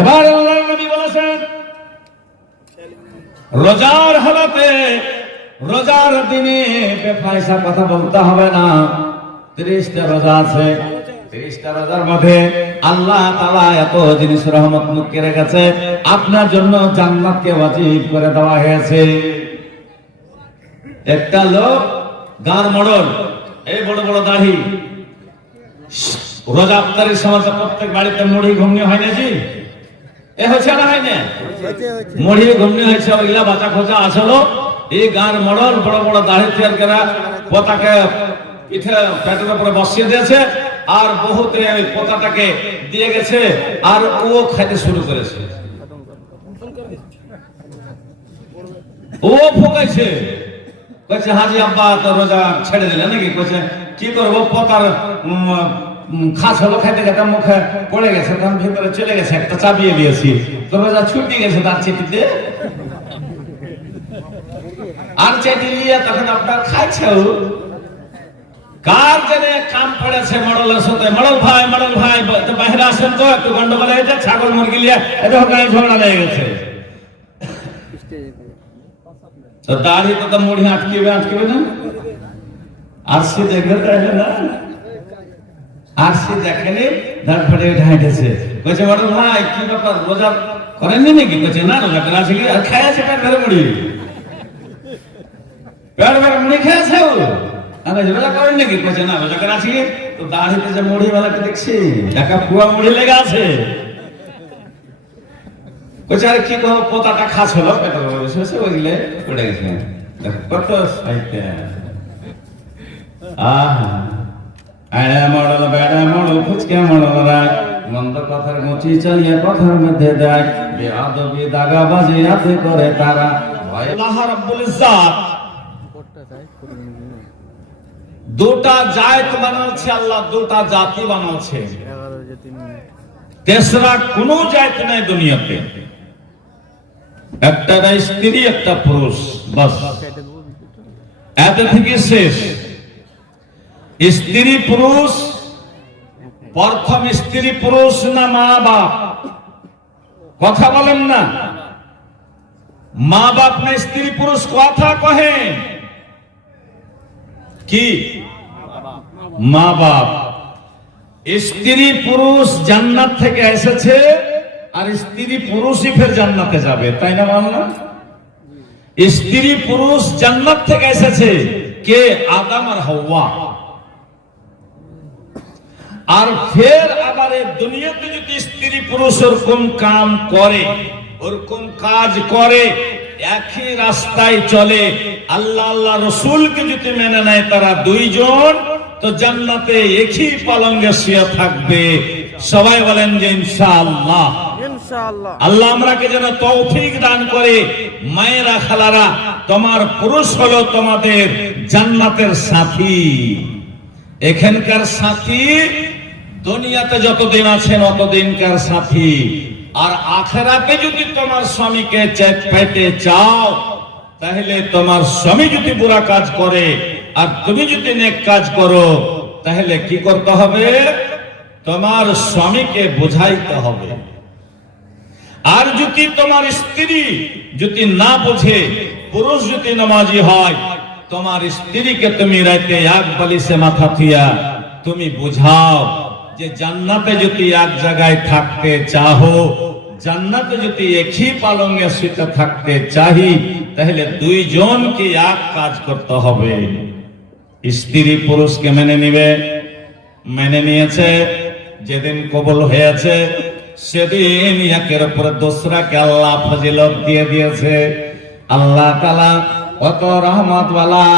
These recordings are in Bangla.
এবার আল্লাহর নবী বলেছেন, রোজার হালাতে, রোজার দিনে বেফায়সা কথা বলতে হবে না। 30টা রোজা আছে, 30টা রোজার মধ্যে আল্লাহ তাআলা এত জিনিস রহমত মুখে রেখেছে, আপনার জন্য জান্নাতকে ওয়াজিব করে দেওয়া হয়েছে। একটা লোক গান মডল, এই বড় বড় দাড়ি, রোজা ইফতারের সময় প্রত্যেক বাড়িতে মুড়ি ঘুগনি হয় না জি? এ হচ্ছে না, হয় না? মুড়ি ঘুগনি হয়েছে, ওইগুলা বাচ্চা খোঁজা আসলো। এই গান মডল বড় বড় দাড়ি তৈরি করা পোতাকে পিঠে পেটের উপরে বসিয়ে দিয়েছে, আর বহুতে ওই পোতাটাকে দিয়ে গেছে, আর ও খাইতে শুরু করেছে। ও ফোকাইছে, কইছে হাজি আব্বা তো রোজা ছেড়ে দিলে নাকি? কইছে কি করবো, পোতার খাস হলো খাইতে খেতে মুখে পড়ে গেছে, তখন ভিতরে চলে গেছে, একটা চাবিয়ে দিয়েছি, তো রোজা ছুটি গেছে তার চিঠিতে। আর চেটি নিয়ে তখন আপনার খাইছেও। কার জেনে কাম পড়েছে মডলের সাথে, মডল ভাই বাইরে আসেন তো, একটু গন্ডগোল হয়েছে, ছাগল মুরগি নিয়ে এটা ওখানে ঝগড়া লেগে গেছে। তো দাড়ি তো মুড়ি আটকিবে না। আর সে দেখবে তাহলে না, আর সে দেখেনি, দাঁড় ফাটে ঢাইতেছে। কইছে মডল ভাই কি ব্যাপার, রোজা করেননি নাকি? কইছে না, রোজা করা আছে কি? আর খাই আছে পেট ভরে মুড়ি, পেট ভরে মুড়ি খেয়েছে। আমি রোজা করেন নাকি? কইছে না, রোজা করা আছে কি? তো দাঁড়িতে যে মুড়ি বেলাটা দেখছি, একা পুয়া মুড়ি লেগে আছে। কইছে আরে কি কহ, পোতাটা খাস হলো, পেটের উপরে বসে ওইগুলো পড়ে গেছে। কত সাইতে আড়া মডল বেড়া মডল ফুচকা মডল রায়, মন্দ কথার মুচি চালিয়ে কথার মধ্যে দেয়, বেআদবি দাগাবাজি রাতে করে তারা। আল্লাহ রাব্বুল ইজ্জত দুটা জাত বানাচ্ছে, আল্লাহ দুটা জাতি বানাচ্ছে, তেসরা কোন জাত নাই দুনিয়াতে। একটা স্ত্রী, একটা পুরুষ, বাস এত থেকে শেষ। স্ত্রী পুরুষ, প্রথম স্ত্রী পুরুষ না মা বাপ? কথা বলেন না, মা বাপ না স্ত্রী পুরুষ? কথা কহে কি? মা বাপ। স্ত্রী পুরুষ জান্নাত থেকে এসেছে, আর স্ত্রী পুরুষই ফের জান্নাতে যাবে, তাই না? মানলাম স্ত্রী পুরুষ জান্নাত থেকে এসেছে, কে? আদম আর হাওয়া। আর ফের আবার এই দুনিয়াতে যদি স্ত্রী পুরুষ ওরকম কাম করে, ওরকম কাজ করে, একই রাস্তায় চলে, আল্লাহ আল্লাহ রসুলকে যদি মেনে নেয়, তারা দুইজন তো জান্নাতে একই পালঙ্গে শুয়ে থাকবে। সবাই বলেন যে ইনশাআল্লাহ। আল্লাহ আমরাকে যেন তৌফিক দান করে। মায়েরা, খালারা, তোমার পুরুষ হলো তোমাদের জান্নাতের সাথী। এখানকার সাথী দুনিয়াতে যতদিন আছেন অতদিনকার সাথী, আর আখিরাতে যদি তোমার স্বামীকে পেতে চাও, তাহলে তোমার স্বামী যদি বুরা কাজ করে আর তুমি যদি নেক কাজ করো, তাহলে কি করতে হবে? তোমার স্বামীকে বুঝাইতে হবে। আর যদি তোমার স্ত্রী যদি না বুঝে, পুরুষ যদি নামাজি হয়, তোমার স্ত্রীকে তুমি রাতে এক বালিশে মাথা থিয়া তুমি বুঝাও যে জান্নাতে যদি এক জায়গায় থাকতে চাহো, জান্নাতে যদি একই পালঙ্গে শুতে থাকতে চাহি, তাহলে দুইজনকে এক কাজ করতে হবে। স্ত্রী পুরুষকে মেনে নিবে, মেনে নিয়েছে, যেদিন কবুল হয়েছে সেদিন একের উপর দোসরাকে আল্লাহ ফজিলত দিয়ে দিয়েছে। আল্লাহ তাআলা কত রহমত ওয়ালা,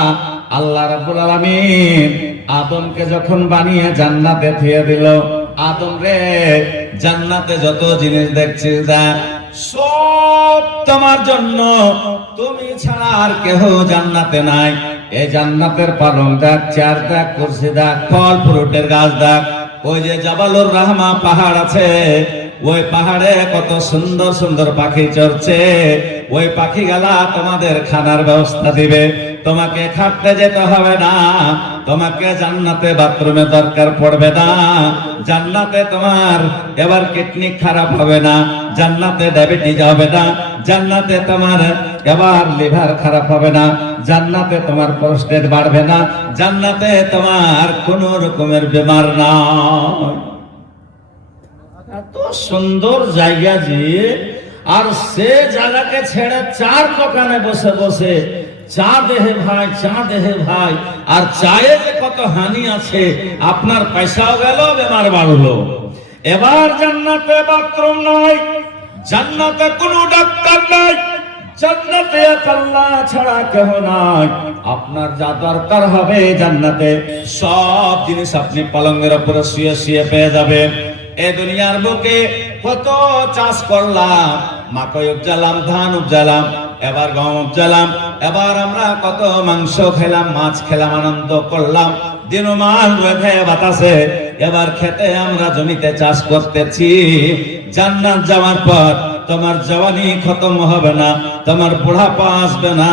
আল্লাহ রাব্বুল আলামিন আদমকে যখন বানিয়ে জান্নাতে থিয়ে দিল, আদম রে জান্নাতে যত জিনিস দেখছিস দেখ, সব তোমার জন্য, তুমি ছাড়া আর কেহ জান্নাতে নাই। এই জান্নাতের পালং দেখ, চেয়ার দেখ, কুরসি দেখ, ফল ফ্রুটের গাছ দেখ, ওই যে জাবালুর রাহমা পাহাড় আছে, ওই পাহাড়ে কত সুন্দর সুন্দর পাখি চড়ছে, ওই পাখি গেলা তোমাদের খানার ব্যবস্থা দিবে, তোমাকে খাটতে যেতে হবে না, তোমাকে জান্নাতে বাথরুমে দরকার পড়বে না, জান্নাতে তোমার এবার কিডনি খারাপ হবে না, জান্নাতে ডায়াবেটিস হবে না, জান্নাতে তোমার এবার লিভার খারাপ হবে না, জান্নাতে তোমার প্রস্টেট বাড়বে না, জান্নাতে তোমার কোন রকমের বেমার নাই। এত সুন্দর জায়গা যে, আর সে জায়গাকে ছেড়ে চার দোকানে বসে বসে চা দেহে ভাই, চা দেহে ভাই, আর চায়ে যে কত হানি আছে, আপনার পয়সাও গেল, বেমার বাড়লো। এবার জান্নাতে বাথরুম নাই, জান্নাতে কোনো ডাক্তার নাই, জান্নাতে আল্লাহ ছাড়া কেহ নাই। আপনার যা দরকার হবে জান্নাতে সব জিনিস আপনি পালঙ্গের উপরে শুয়ে শুয়ে পেয়ে যাবেন। এই দুনিয়ার বুকে কত চাষ করলাম, মাকই উপজালাম, ধান উপজালাম, এবার গম উপজালাম, এবার আমরা কত মাংস খেলাম, মাছ খেলাম, আনন্দ করলাম, দিনমান রেখে বাতাসে। এবার খেতে আমরা জমিতে চাষ করতেছি। জান্নাত যাওয়ার পর তোমার জওয়ানি খতম হবে না, তোমার বুড়াপা আসবে না,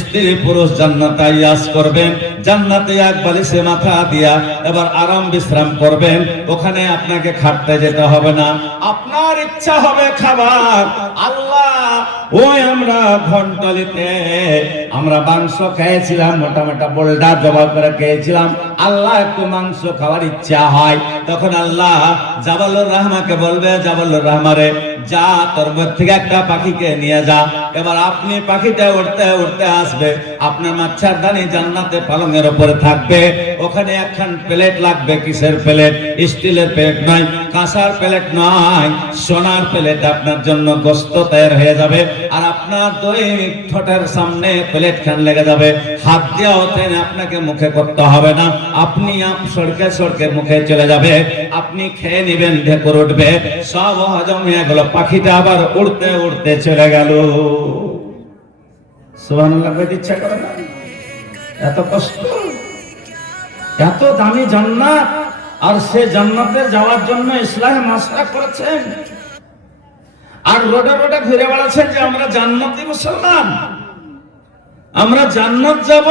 স্ত্রী পুরুষ জান্নাতে আয়াস করবেন, জান্নাতে এক বালিশে মাথা দিয়া এবার আরাম বিশ্রাম করবেন, ওখানে আপনাকে খাটতে যেতে হবে না, আপনার ইচ্ছা হবে খাবার। আল্লাহ ওই আমরা ঘন্টলিতে আমরা মাংস খেয়েছিলাম, মোটা মোটা বোল্ডার জবাব করে খেয়েছিলাম, আল্লাহ একটু মাংস খাওয়ার ইচ্ছা হয়, তখন আল্লাহ জাবালুর রহমাকে বলবে, জাবালুর রহমারে যা তোর থেকে একটা পাখিকে নিয়ে যা। এবার আপনি পাখিটা উড়তে উড়তে আসবে, আপনার মাচ্ছারদানি জান্নাতে পালঙের উপরে থাকবে, ওখানে একখান প্লেট লাগবে। কিসের প্লেট? স্টিলের প্লেট নয়, কাঁসার প্লেট নয়, সোনার প্লেট আপনার জন্য গোস্ত তৈরি হয়ে যাবে, আর আপনার দুই ঠোঁটের সামনে প্লেট খান লেগে যাবে, হাত দিয়ে ওঠেন, আপনাকে মুখে করতে হবে না, আপনি সড়কে সড়কে মুখে চলে যাবে, আপনি খেয়ে নিবেন, ঢেকুর উঠবে, সব হজম হয়ে গেল, পাখিটা আবার উড়তে উড়তে চলে গেল। সুবহানাল্লাহ বলতে ইচ্ছা করে না? এত কষ্ট, এত দামি জান্নাত, আর সে জান্নাতে যাওয়ার জন্য ইসলামে মাসলা করেছেন, আর রোডে রোডে ঘুরে বেড়াচ্ছেন যে আমরা জান্নাতি মুসলমান, আমরা জান্নাত যাব।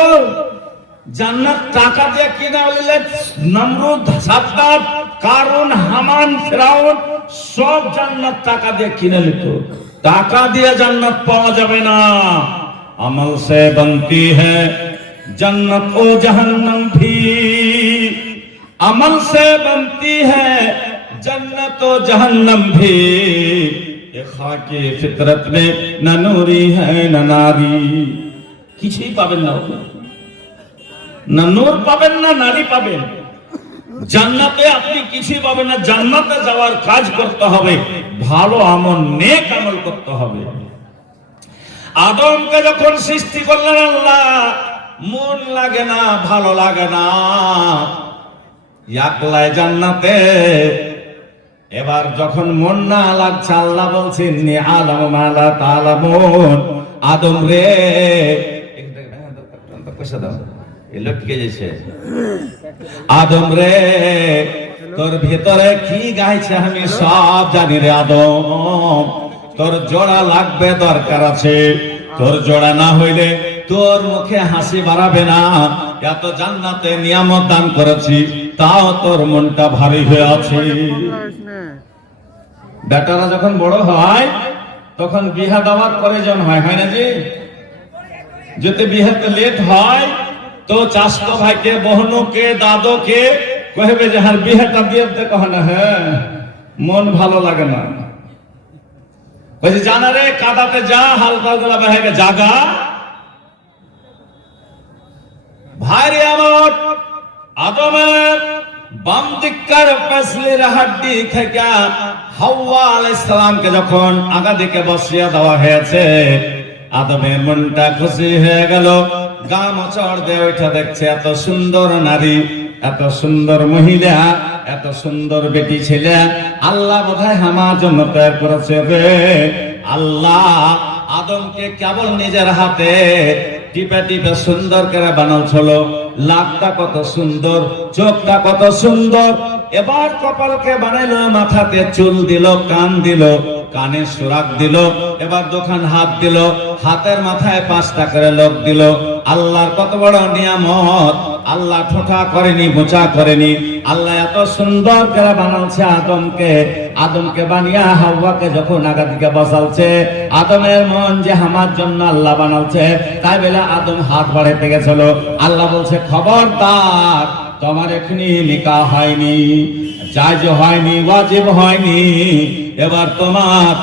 জান্নাত টাকা দিয়ে কিনা হলে নমরুদ, সাদ্দাত, কারুন, হামান, ফিরাউন সব জান্নাত টাকা দিয়ে কিনে নিত। টাকা দিয়ে জান্নাত পাওয়া যাবে না। আমল সে বনতি হ্যায় जन्नत ओ जहन्नम भी, अमल से बनती है जन्नत ओ जहन्नम भी, ये खाकी फितरत में न नूरी है न नारी। কিছুই পাবেন না, না নূর পাবেন না নারী পাবেন। জান্নাতে আপনি কিছুই পাবেন না। জান্নাতে যাওয়ার কাজ করতে হবে, ভালো আমল, নেক আমল করতে হবে। আদমকে যখন সৃষ্টি করলেন আল্লাহ, মন লাগে না, ভালো লাগে না, একলাই জান্নাতে। এবার যখন মন না লাগছে, আল্লাহ বলছেন নি আলাম মালা তালামুন, আদম রে পয়সা দাও, লটকে যাচ্ছে, আদম রে তোর ভেতরে কি গাইছে আমি সব জানি রে আদম, তোর জোড়া লাগবে, দরকার আছে, তোর জোড়া না হইলে তোর মুখে হাসি বাড়াবে না। এত জান্নাতে নিয়ামত দান করেছি, তাও তোর মনটা ভারী হয়ে আছে। বেটারা যখন বড় হয় তখন বিহা দেওয়ার প্রয়োজন হয়, হয় না জি? যদি বিহাতে লেট হয় তো চাষতো ভাইকে, বহনুকে, দাদোকে কহবে যে হার বিহাটা দিয়ে কহ না, হ্যাঁ মন ভালো লাগে না, বলছে জানা রে কাদাতে যা, হালকা গুলা বেহাকে জাগা। ভাইরে আমার, আদমের বাম দিককার পেছনের হাড্ডি থেকে হাওয়া আলাইহিস সালামকে যখন আগা দিকে বসিয়ে দেওয়া হয়েছে, আদমের মনটা খুশি হয়ে গেল। গা মোচড় দিয়ে ওইটা দেখছে এত সুন্দর নারী, এত সুন্দর মহিলা, এত সুন্দর বেটি ছেলে, আল্লাহ বোধহয় আমার জন্য তৈরি করেছে রে। আল্লাহ আদমকে কেবল নিজের হাতে টিপে টিপে সুন্দর করে বানাচ্ছিল। লাকটা কত সুন্দর, চোখটা কত সুন্দর। এবার কপালকে বানাইলো, মাথাতে চুল দিল, কান দিল, কানে সুরাগ দিল। এবার দোকান হাত দিল, হাতের মাথায় 5টা করে লোক দিল। আল্লাহর কত বড় নিয়ামত! আল্লাহ ঠোঁটা করেনি, মোচা করেনি। আল্লাহ এত সুন্দর করে বানাচ্ছে আদমকে। আদমকে বানিয়া হাওয়াকে যখন আগা দিকে বসালছে, আদমের মন যে আমার জন্য আল্লাহ বানাচ্ছে, তাই বলে আদম হাত বাড়াইতে গেছিল। আল্লাহ বলছে, খবরদার, তোমার এখনি নিকাহ হয়নি, জায়েজ হয়নি, ওয়াজিব হয়নি। এবার তোমার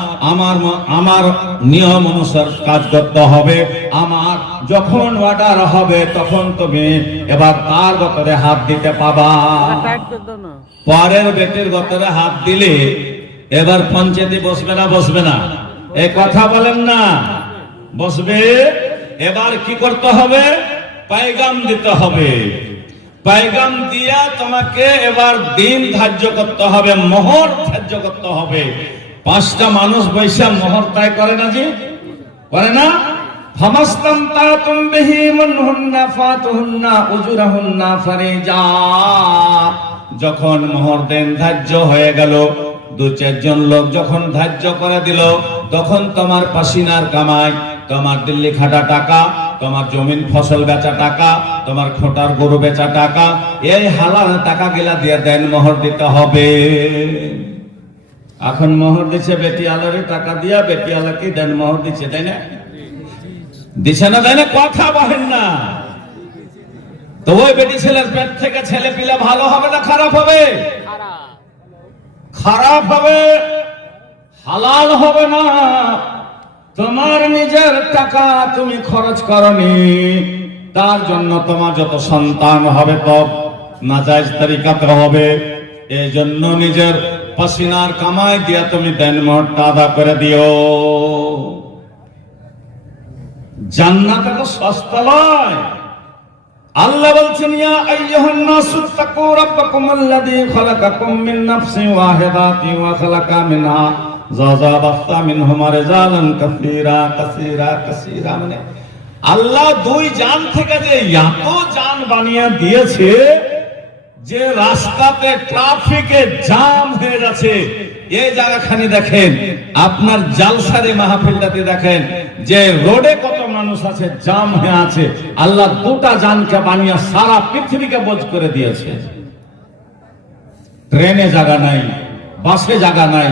আমার নিয়ম অনুসার কাজ করতে হবে। আমার যখন অর্ডার হবে তখন তুমি এবার তার গতরে হাত দিতে পাবা। পরের বেটির গতরে হাত দিলে এবার পঞ্চায়েতে বসবে না? বসবে না? এই কথা বলেন না, বসবে। এবার কি করতে হবে? পায়গাম দিতে হবে। পায়গাম দিয়া তোমাকে এবার দিন ধার্য করতে হবে, মোহর ধার্য করতে হবে। 5টা মানুষ বৈশা মোহর তাই করে না? জি করে না? ফামাস্তামতাতুম বিহি মিনহুন্না ফাতুহুন্না উজুরাহুন্না ফারিজা। যখন মোহর দেন ধার্য হয়ে গেল, 2-4 জন লোক যখন ধার্য করে দিল, তখন তোমার পাসিনার কামাই, তোমার দিল্লি খাটা টাকা, তোমার জমিন ফসল বেচা টাকা, তোমার খোটার গরু বেচা টাকা, এই হালাল টাকা গিলা দিয়ে দেন মোহর দিতে হবে। এখন মোহর দিচ্ছে বেটি আলারে টাকা দিয়া, বেটি আলাকে দেন মোহর দিচ্ছে, তাই না? দিচ্ছে না? তাই না? কথা বলেন না। তো ওই বেটি ছেলের পেট থেকে ছেলে পিলে ভালো হবে না খারাপ হবে? খারাপ হবে, হালাল হবে না। তোমার নিজের টাকা তুমি খরচ করনি, তার জন্য তোমার যত সন্তান হবে তব নাজায়েজ তরিকাতে হবে। এই জন্য নিজের পাসিনার কামাই দিয়া তুমি দেন মোহরটা আদা করে দিও। জান্নাত তো সস্তা নয়। আল্লাহ বলছেন, ইয়া আইয়ুহান নাসু তাকু রাব্বাকুমুল্লাযী খালাকাকুম মিন নাফসিন ওয়াহিদাতিন ওয়া খালাকা মিনহা যাওজাহা বাসা মিনহুমা রিজালান কাসীরা কাসীরা কাসীরা। মানে আল্লাহ 2 জান থেকে যে এত জান বানিয়ে দিয়েছে যে রাস্তাতে ট্রাফিকে জাম হয়ে যাচ্ছে। এই জায়গাখানি দেখেন, আপনার জালসারে মাহফিলটাতে দেখেন যে রোডে কত মানুষ আছে, জাম হয়ে আছে। আল্লাহ 2টা জানকে বানিয়ে সারা পৃথিবীকে বোঝ করে দিয়েছে। ট্রেনে জায়গা নাই, বাসে জায়গা নাই,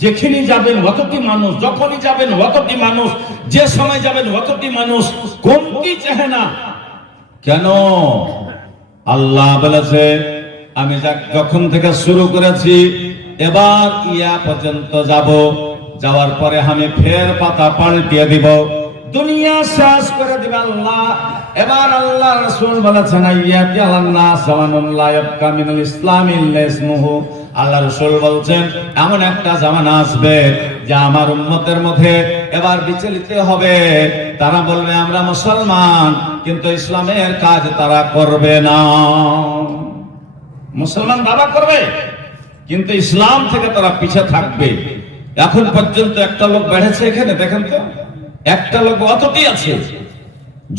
যেখানে যাবেন অতটি মানুষ, যখনই যাবেন অতটি মানুষ, যে সময় যাবেন অতটি মানুষ, কমতি চাহে না। কেন? আল্লাহ বলেছে, আমি যখন থেকে শুরু করেছি এবার ইয়া পর্যন্ত যাব, যাওয়ার পরে আমি ফের পাতা পাল্টিয়ে দিব, দুনিয়া শেষ করে দিবে আল্লাহ। এবার আল্লাহ রাসূল বলেছেন, আইয়াতি আল্লাহ জামানুন লা ইয়াবকা মিনাল ইসলামি ইল্লা ইসমুহু। আল্লাহ রাসূল বলছেন, এমন একটা জামানা আসবে যে আমার উম্মতের মধ্যে এবার বিচলিত হবে। তারা বলবে আমরা মুসলমান, কিন্তু ইসলামের কাজ তারা করবে না। মুসলমান দাবা করবে, কিন্তু ইসলাম থেকে তারা পিছে থাকবে। এখন পর্যন্ত একটা লোক বেড়েছে এখানে, দেখেন তো, একটা লোক অতটি আছে,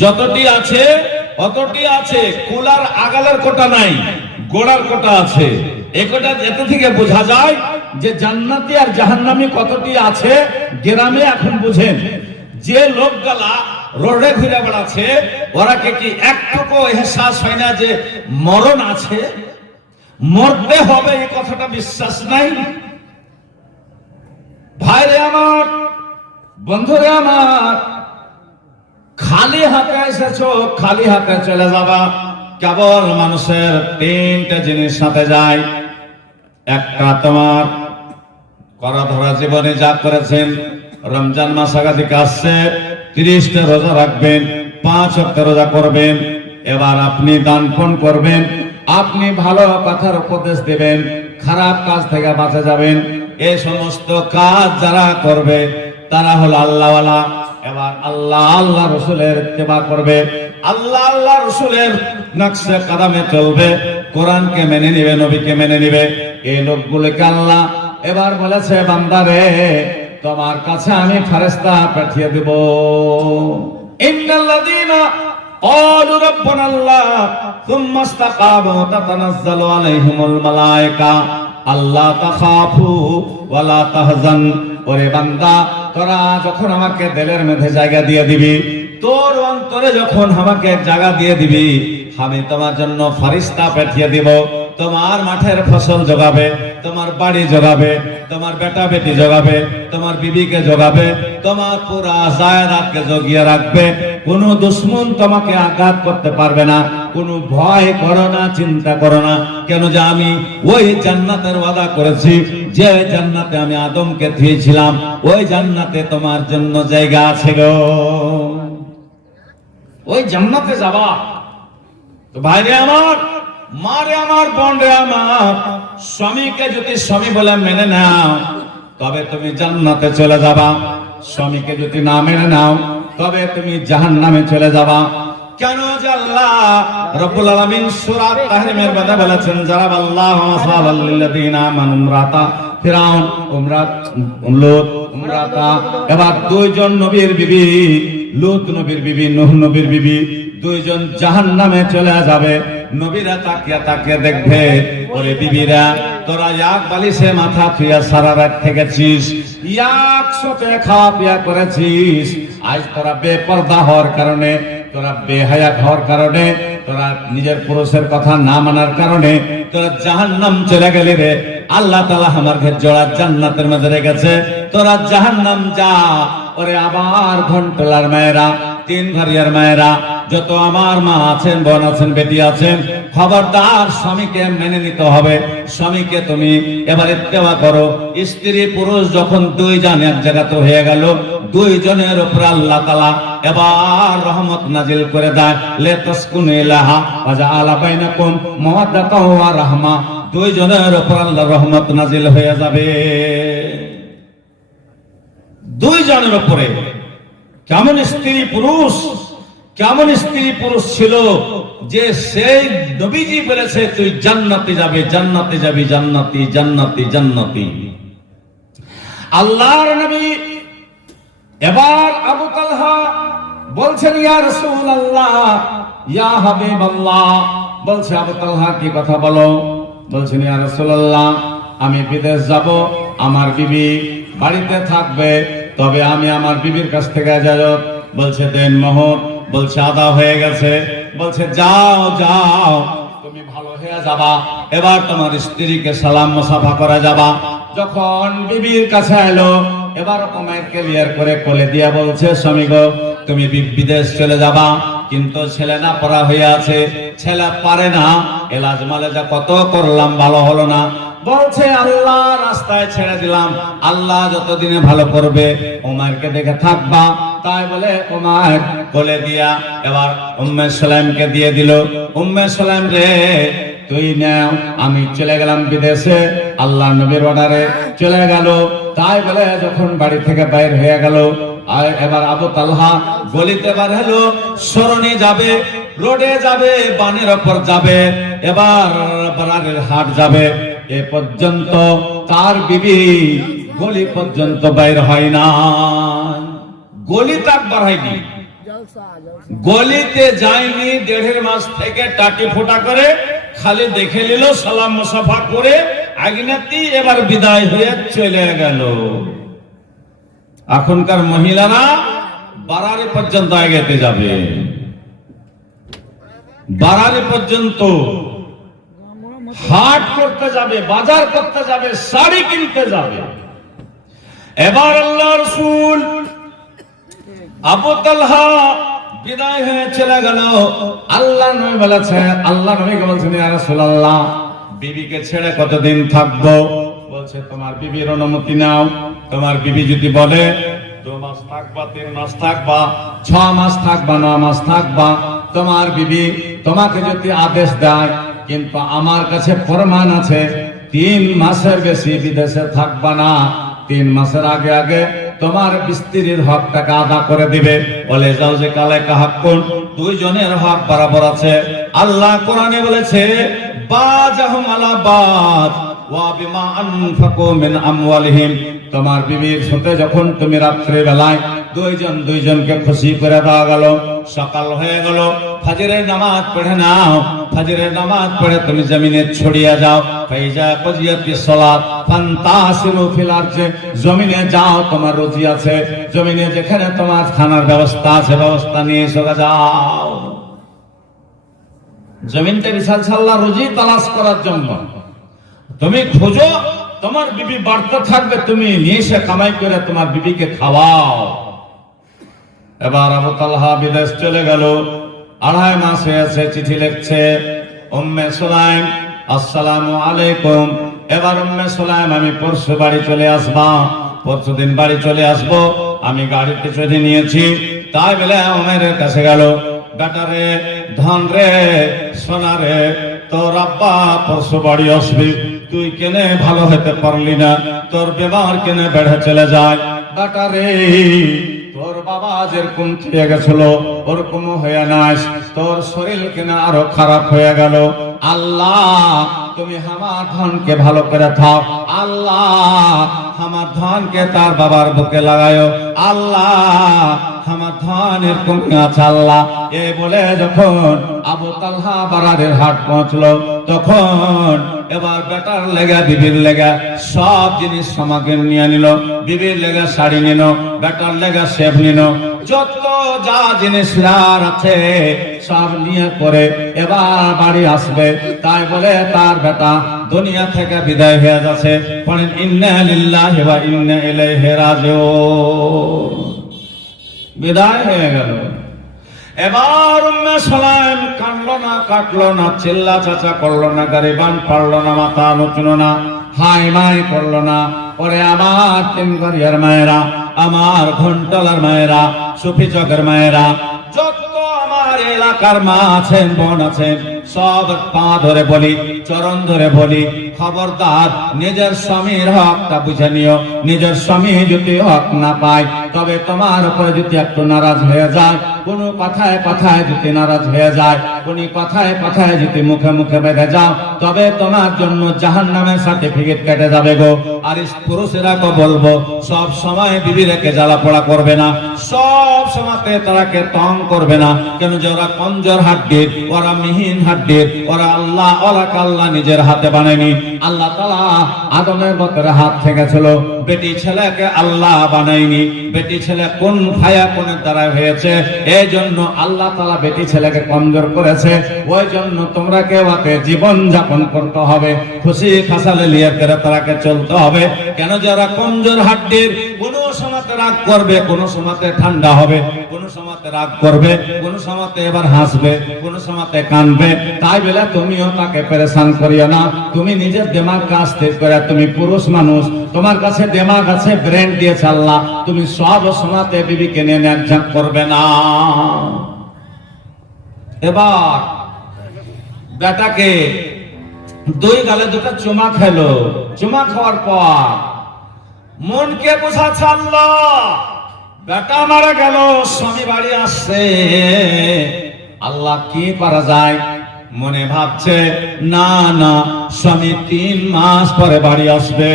যতটি আছে অতটি আছে। কুলার আগালের কোটা নাই, গোড়ার কোটা আছে। একটা এত থেকে বোঝা যায় যে জান্নাতি আর জাহান্নামী কতটি আছে গ্রামে। এখন বুঝেন, যে লোকগুলা রোডে ঘুরে বেড়াচ্ছে, ওরা কি একটুকু এহসাস হয় না যে মরণ আছে, মরতে হবে, এই কথাটা বিশ্বাস নাই? ভাইরে আমার, বন্ধুরে আমার, খালি হাতে এসেছো, খালি হাতে চলে যাবা। কেবল মানুষের 3টে জিনিস সাথে যায়। একটা তোমার করা ধরা জীবনে যা করেছেন, রমজান মাস আগা থেকে আসছে, 30টা রোজা রাখবেন, 5 ওয়াক্ত রোজা করবেন। এবার আপনি দান পুণ্য করবেন, আপনি ভালো কথার উপদেশ দেবেন, খারাপ কাজ থেকে বাঁচা যাবেন। এই সমস্ত কাজ যারা করবে তারা হলো আল্লাহওয়ালা। এবার আল্লাহ রসুলের ইত্তেবা করবে, আল্লাহ রসুলের নকশে কদমে চলবে, কোরআনকে মেনে নিবে, নবীকে মেনে নিবে। এই লোকগুলোকে আল্লাহ এবার বলেছে, বান্দারে তোমার কাছে আমি ফেরেশতা পাঠিয়ে দেব। ইন্নাল্লাযীনা ক্বালু রাব্বানাল্লাহ সুম্মা ইসতাকামু তাতানাজ্জালু আলাইহিমুল মালায়েকা আল্লা তাখাফু ওয়া লা তাহজান। ওরে বান্দা, তোরা যখন আমাকে দিলের মধ্যে জায়গা দিয়ে দিবি, তোর অন্তরে যখন আমাকে জায়গা দিয়ে দিবি, আমি তোমার জন্য ফেরেশতা পাঠিয়ে দিব। তোমার মাঠের ফসল জোগাবে, তোমার বাড়ি জোগাবে, তোমার বেটা বেটি জোগাবে, তোমার বিবিকে জোগাবে, তোমার পুরা জায়দাতকে জগিয়ে রাখবে। কোনো দুশমন তোমাকে আঘাত করতে পারবে না। কোনো ভয় করো না, চিন্তা করো না। কেন যে আমি ওই জান্নাতের ওয়াদা করেছি, যে জান্নাতে আমি আদমকে দিয়েছিলাম, ওই জান্নাতে তোমার জন্য জায়গা আছে গো। ওই জান্নাতে যাবা। তো ভাইরে আমার, মারে আমার, বোনরে আমার, স্বামীকে যদি স্বামী বলে মেনে নাও, তবে তুমি জান্নাতে চলে যাবা। স্বামীকে যদি না মেনে নাও, তবে তুমি জাহান্নামে চলে যাবা। কেন যে আল্লাহ রাব্বুল আলামিন সূরা তাহরিমের মধ্যে বলেছেন, জারাবাল্লাহু মাসালাল লিল্লাযিনা আমানু ইমরাতা ফিরাউন লূত ইমরাতা। এবার দুইজন নবীর বিবি, লূত নবীর বিবি, নূহ নবীর বিবি, দুইজন জাহান্নামে চলে যাবে। নবীরা তাকিয়ে তাকিয়ে দেখবে, ওরে বিবিরা, তোরা এক বালিশে মাথা থুইয়া সারা রাত থেকেছিস, এক সোতে খাওয়া পিয়া করেছিস। আজ তোরা বেপরদা হওয়ার কারণে, তোরা বেহায়া হওয়ার কারণে, তোরা নিজের পুরুষের কথা না মানার কারণে তোরা জাহান্নাম চলে গেলি রে। আল্লাহ তাআলা আমার ঘর জোড়া জান্নাতের মধ্যে রেখেছে, তোরা জাহান্নাম যা। ওরে আবার ঘন্টলার মায়েরা, তিন ভারিয়ার মায়েরা, যত আমার মা আছেন, বোন আছেন, বেটি আছেন, খবরদার স্বামীকে মেনে নিতে হবে। স্বামীকে তুমি এবার ইত্তেবা করো। স্ত্রী পুরুষ যখন দুইজন এক জায়গাতে হয়ে গেল, দুইজনের উপর আল্লাহ তাআলা এবার রহমত নাজিল করে দেয়। লিতাসকুনু ইলাইহা ওয়া জাআলা বাইনাকুম মাওয়াদ্দাতাও ওয়া রাহমা। দুইজনের উপর আল্লাহর রহমত নাজিল হয়ে যাবে। দুইজনের উপরে। কেমন স্ত্রী পুরুষ, কেমন স্ত্রী পুরুষ ছিল যে সেই নবীজি বলেছে, তুই জান্নাতে যাবে, জান্নাতে যাবি, জান্নাতি জান্নাতি জান্নাতি। আল্লাহর নবী এবার আবু তালহা বলছেন, ইয়া রাসূলুল্লাহ, ইয়া হাবিবাল্লাহ। বলছে, আবু তালহা কি কথা বলো? বলছেন, ইয়া রাসূলুল্লাহ, আমি বিদেশ যাব, আমার বিবি বাড়িতে থাকবে, তবে আমি আমার বিবির কাছ থেকে ইজাজত। বলছে, দেন মোহর। বলছে, আদা হয়ে গেছে। বলছে, যাও যাও, তুমি ভালো হয়ে যাবা। এবার তোমার স্ত্রীকে সালাম মুসাফা করে যাবা। যখন বিবির কাছে এলো, এবার ওমায়ের ক্লিয়ার করে কোলে দিয়া বলছে, স্বামী গো, তুমি বিদেশ চলে যাবা, কিন্তু ছেলে না পড়া হয়ে আছে, ছেলে পারে না, এলাজ মালেজা কত করলাম, ভালো হলো না। বলছে, আল্লাহ রাস্তায় ছেড়ে দিলাম, আল্লাহ যতদিনে ভালো করবে ওমারকে দেখে থাকবা। তাই বলে ওমার কোলে দিয়া এবার উম্মে সুলাইমকে দিয়ে দিল। উম্মে সুলাইম রে, তুই নাও, আমি চলে গেলাম বিদেশে, আল্লাহ নবীর অর্ডারে চলে গেল। তাই বলে যখন বাড়ি থেকে বাইর হয়ে গেল, আর এবার আবু তালহা গলিতে বার হলো, সরণি যাবে, রোডে যাবে, বানের ওপর যাবে, এবার বারারের হাট যাবে। এ পর্যন্ত তার বিবি গলি পর্যন্ত বাইর হয় না, গলি তাক বার হয়নি, গলিতে যায়নি। 1.5 মাস থেকে টাটি ফোটা করে খালি দেখে নিল, সালাম মুসাফা করে আগনাতি এবার বিদায় হয়ে চলে গেল। এখনকার মহিলারা বারারে পর্যন্ত আগেতে যাবে, বারারে পর্যন্ত হাট করতে যাবে, বাজার করতে যাবে, শাড়ি কিনতে যাবে। এবার আল্লাহ রাসূল আবু তালহা বিদায় হয়ে চলে গেল। আল্লাহ নবী বলেছে, আল্লাহ নবী বলছেন, ইয়া রাসূলুল্লাহ, বিবিকে ছেড়ে কতদিন থাকবো? বলছে, তোমার বিবির অনুমতি নাও। তোমার বিবি যদি বলে 2 মাস থাকবা, 3 মাস থাকবা, 6 মাস থাকবা, 9 মাস থাকবা, তোমার বিবি তোমাকে যদি আদেশ দেয়, কিন্তু আমার কাছে প্রমাণ আছে 3 মাসের বেশি বিদেশে থাকবা না, 3 মাসের আগে আগে তোমার স্ত্রীর হক টাকা আদা করে দিবে। বলে, যাও যে কালাকা হাক্কুন, দুইজনের হক বরাবর আছে। আল্লাহ কোরআনে বলেছে, বাজাহুম আলা বাজ ওয়া বিমা আনফাকু মিন আমওয়ালিহিম তোমার বিবির সাথে যখন তুমি রাত্রে বেলায় দুইজনকে খুশি করে দেওয়া গেল, সকাল হয়ে গেল, ফজরের নামাজ পড়ে নাও, ফজরের নামাজ পড়ে তুমি জমিনে ছড়িয়ে যাও, ফাইজা কুজিয়াতিস সালাত ফান্তাসিরু ফিল আরজি, জমিনে যাও, তোমার রুজি আছে, জমিনে যেখানে তোমার খানার ব্যবস্থা আছে ব্যবস্থা নিয়ে এসে যাও। জমিনটা বিশাল আল্লাহ রুজি তালাশ করার জন্য, তুমি খোঁজো, তোমার বিবি বাড়তে থাকবে, তুমি নিয়ে এসে কামাই করে তোমার বিবিকে খাওয়াও। এবার আবু তালহা বিদেশ চলে গেল, 2.5 মাস হয়েছে, চিঠি লিখছে, উম্মে সুলাইম আসসালামু আলাইকুম। এবার উম্মে সুলাইম, আমি পরশু বাড়ি চলে আসবা, পরশু দিন বাড়ি চলে আসবো, আমি গাড়িতে চড়ে নিয়েছি। তাই বলে ওমরের কাছে গেল, বেটারে, ধন রে, সোনা রে, তোর আব্বা পরশু বাড়ি আসবি, তুই কেনে ভালো হতে পারলি না, তোর ব্যবহার কেনে বেড়ে চলে যায়। বেটারে, তোর বাবা যেরকম থেকে গেছিল ওরকম হয়ে নাস, তোর শরীর কেন আরো খারাপ হয়ে গেল। আল্লাহ তুমি আমার ধনকে ভালো করে থাও, আল্লাহ আমার ধনকে তার বাবার বুকে লাগায়, আল্লাহ আমার ধন এরকম আছে আল্লাহ। এই বলে যখন আবু তালহা বারারের হাট পৌঁছলো, তখন এবার বেটার লেগা বিবির লেগা সব জিনিস সামগ্রী নিয়ে নিল, বিবির লেগা শাড়ি নিল, বেটার লেগা শেভ নিল, যত যা জিনিস আছে সব নিয়ে করে এবার বাড়ি আসবে। তাই বলে তার বেটা দুনিয়া থেকে বিদায় হয়ে যাচ্ছে। পড়েন ইন্না লিল্লাহি ওয়া ইন্না ইলাইহি রাজিউন। বিদায় হয়ে গেল। এবার উম্মে সুলাইম কাঁদলো না, কাটলো না, চিল্লা চাচা করলো না, গারিবান পারলো না, মাথা নচলো না, হাই মাই করলো না। ওরে আমার তিন গরিয়ার মায়েরা, আমার ঘন্টালার মায়েরা, সুফি চকের মায়েরা, যত আমার এলাকার মা আছেন, বোন আছেন, সব পা ধরে বলি, চরণ ধরে বলি, খবরদার নিজের স্বামীর হকটা বুঝে নিও। নিজের স্বামী যদি হক না পায়, তবে তোমার উপরে যদি একটু নারাজ হয়ে যায়, কোন কথায় কথায় যদি নারাজ হয়ে যায়, কোন কথায় কথায় যদি মুখে মুখে বেঁধে যাও, তবে তোমার জন্য জাহান্নামের সার্টিফিকেট কেটে যাবে গো। আর পুরুষেরা তো বলবো, সব সময় বিবি রেখে জ্বালা পোড়া করবে না, সব সময়তে তারাকে তং করবে না। কেন যে ওরা কমজোর হাড্ডির, ওরা মিহিন হাড্ডির, ওরা আল্লাহ ওলাকে আল্লাহ নিজের হাতে বানায়নি। আল্লাহ তাআলা আদমের বকরের হাত থেকে ছিল, বেটি ছেলেকে আল্লাহ বানায়নি। বেটি ছেলে কোন ফায়া কোনের দ্বারা হয়েছে, এই জন্য আল্লাহ তাআলা বেটি ছেলেকে কমজোর করেছে। ওই জন্য তোমরা কেউ জীবন যাপন করতে হবে, খুশি খাসালে লিয়ে করে তারাকে চলতে হবে। কেন যারা কমজোর হাড্ডির, কোন সময়তে রাগ করবে, কোন সময়তে ঠান্ডা হবে, কোন সময়তে রাগ করবে, কোন সময়তে এবার হাসবে, কোন সময়তে কাঁদবে। তাই বলে তুমিও তাকে পেরেশান করিও না। তুমি নিজের দিমাগ কাজ স্থির করে, তুমি পুরুষ মানুষ, তোমার কাছে দিমাগ আছে, ব্রেন দিয়েছে আল্লাহ, তুমি সব সময়তে বিবিকে নিয়ে ন্যায্য করবে না। এবার বেটাকে দুই গালে দুটো চুমা খেলো, চুমা খাওয়ার পর মনকে বোঝাচ্ছে আল্লাহ, বেটা মারা গেল, স্বামী বাড়ি আসছে, আল্লাহ কি করা যায়। মনে ভাবছে না না, স্বামী 3 মাস পরে বাড়ি আসবে,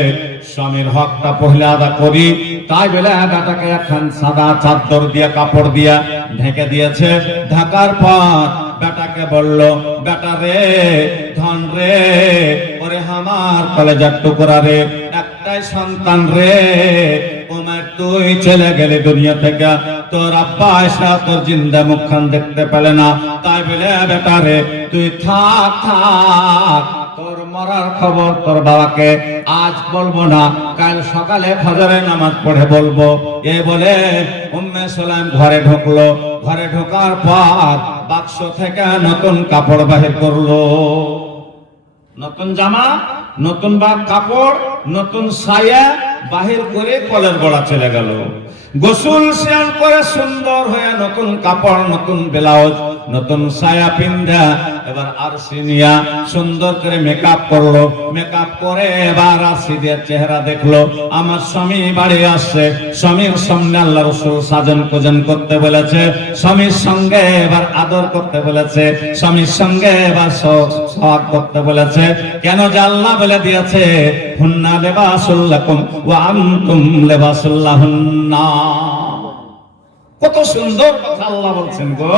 স্বামীর হকটা পহলে আদা করি। তাই বলে বেটাকে এখন সাদা চাদর দিয়া, কাপড় দিয়া ঢেকে দিয়েছে। ঢাকার পর বেটাকে বলল, বেটা রে, ধন রে, ওরে আমার কলেজার টুকরা রে, একটাই সন্তান রে, ওমর তুই চলে গেলে দুনিয়া থেকে, তোর আব্বা এসা তোর জিন্দা মুখখান দেখতে পেলে না। তাই বলে বেটা রে, তুই থাক থাক, তোর মরার খবর তোর বাবাকে আজ বলবো না, কাল সকালে ফজরের নামাজ পড়ে বলবো। এ বলে উম্মে সুলাইম ঘরে ঢুকলো। ঘরে ঢোকার পর বাক্স থেকে নতুন কাপড় বাহির করলো, নতুন জামা, নতুন কাপড়, নতুন সায়া বাহির করে কলের গোড়া চলে গেল। গোসল স্নান করে সুন্দর হয়ে নতুন কাপড়, নতুন ব্লাউজ নতুন সায়া পিন্ধা এবার আরশি নিয়া সুন্দর করে মেকআপ করলো, মেকআপ করে এবার আরশি দিয়ে চেহারা দেখলো। আমার স্বামী বাড়ি আসছে, স্বামীর সামনে আল্লাহ রাসূল সাজন কোজন করতে বলেছে, স্বামীর সঙ্গে এবার আদর করতে বলেছে, স্বামীর সঙ্গে এবার সোহাগ করতে বলেছে। কেন যে আল্লাহ বলে দিয়েছে হুন্না লিবাসুল লাকুম ওয়া আনতুম লিবাসুল লাহুন্না। কত সুন্দর কথা আল্লাহ বলছেন গো,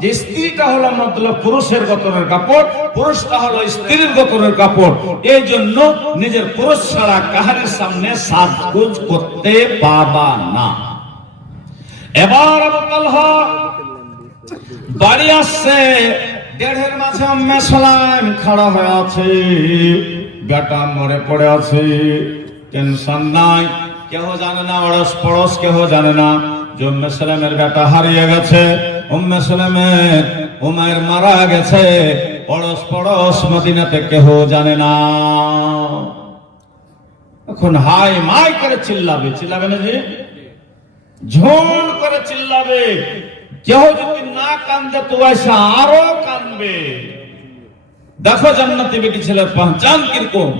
যে স্ত্রীটা হলো মতলব পুরুষের গতরের কাপড়, পুরুষটা হলো স্ত্রীর গতরের কাপড়। এই জন্য নিজের পুরুষ ছাড়া কাহারের সামনে সাজগোজ করতে পাবা না। এবার আবু তালহা বাড়ি আসছে, দেড়ের মাঝে উম্মে সুলাইম খাড়া হয়ে আছে, বেটা মরে পড়ে আছে, টেনশন নাই, কেউ জানে না, অড়স পড়স কেউ জানে না যে উম্মে সুলাইমের বেটা হারিয়ে গেছে, উম্মে সুলাইমের উমাইর মারা গেছে, অড়স পড়স মদিনাতে কেউ জানে না। এখন হাই মাই করে চিল্লাবে, চিল্লাবে না যে ঝোল করে চিল্লাবে, কেউ যদি না কান্দে তো এসে আরো কান্দবে। দেখো জান্নাতি বেটি ছেলের পহচান কিরকম।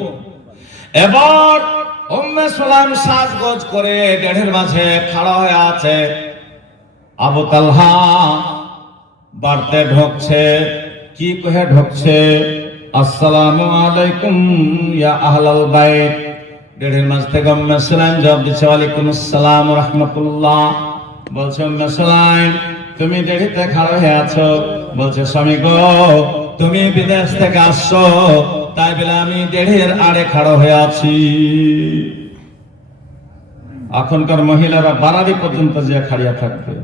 এবার উম্মে সুলাইম সাজগোজ করে দেড়ের মাঝে খাড়া হয়ে আছে, আবু তালহা বাড়তে ঢুকছে, কি কহে ঢুকছে, আসসালামু আলাইকুম ইয়া আহলাল বাইত। দেড়ের মাঝ থেকে উম্মে সুলাইম জবাব দিচ্ছে ওয়ালাইকুম আসসালাম ওয়া রাহমাতুল্লাহ। বলছে উম্মে সুলাইম তুমি দেড়িতে খাড়া হয়ে আছো। বলছে স্বামী গো তুমি বিদেশ থেকে আসছো, তাই বলে আমি দেড়ের আড়ে খাড়া হয়ে আছি। এখনকার মহিলারা বারাবি পর্যন্ত যে খাড়িয়া থাকবে,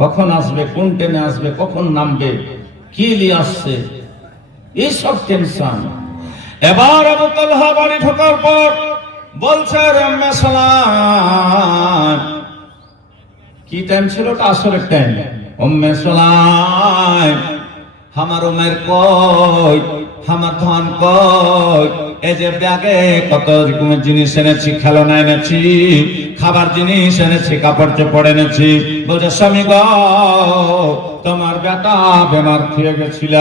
কখন আসবে, কোন ট্রেনে আসবে, কখন নামবে, কি নিয়ে আসছে, এইসব টেনশন। এবার আবু তালহা বাড়ি ঢোকার পর বলছে উম্মে সুলাইম, কি টাইম ছিল, আসরের টাইম, উম্মে সুলাইম আমার উমের কই, আমার ধন কই, এই যে ব্যাগে কত রকমের জিনিস এনেছি, খেলনা এনেছি, খাবার জিনিস এনেছি, কাপড় চোপড় এনেছি। বলছে স্বামী গো তোমার বেটা বেমার খেয়ে গেছিল,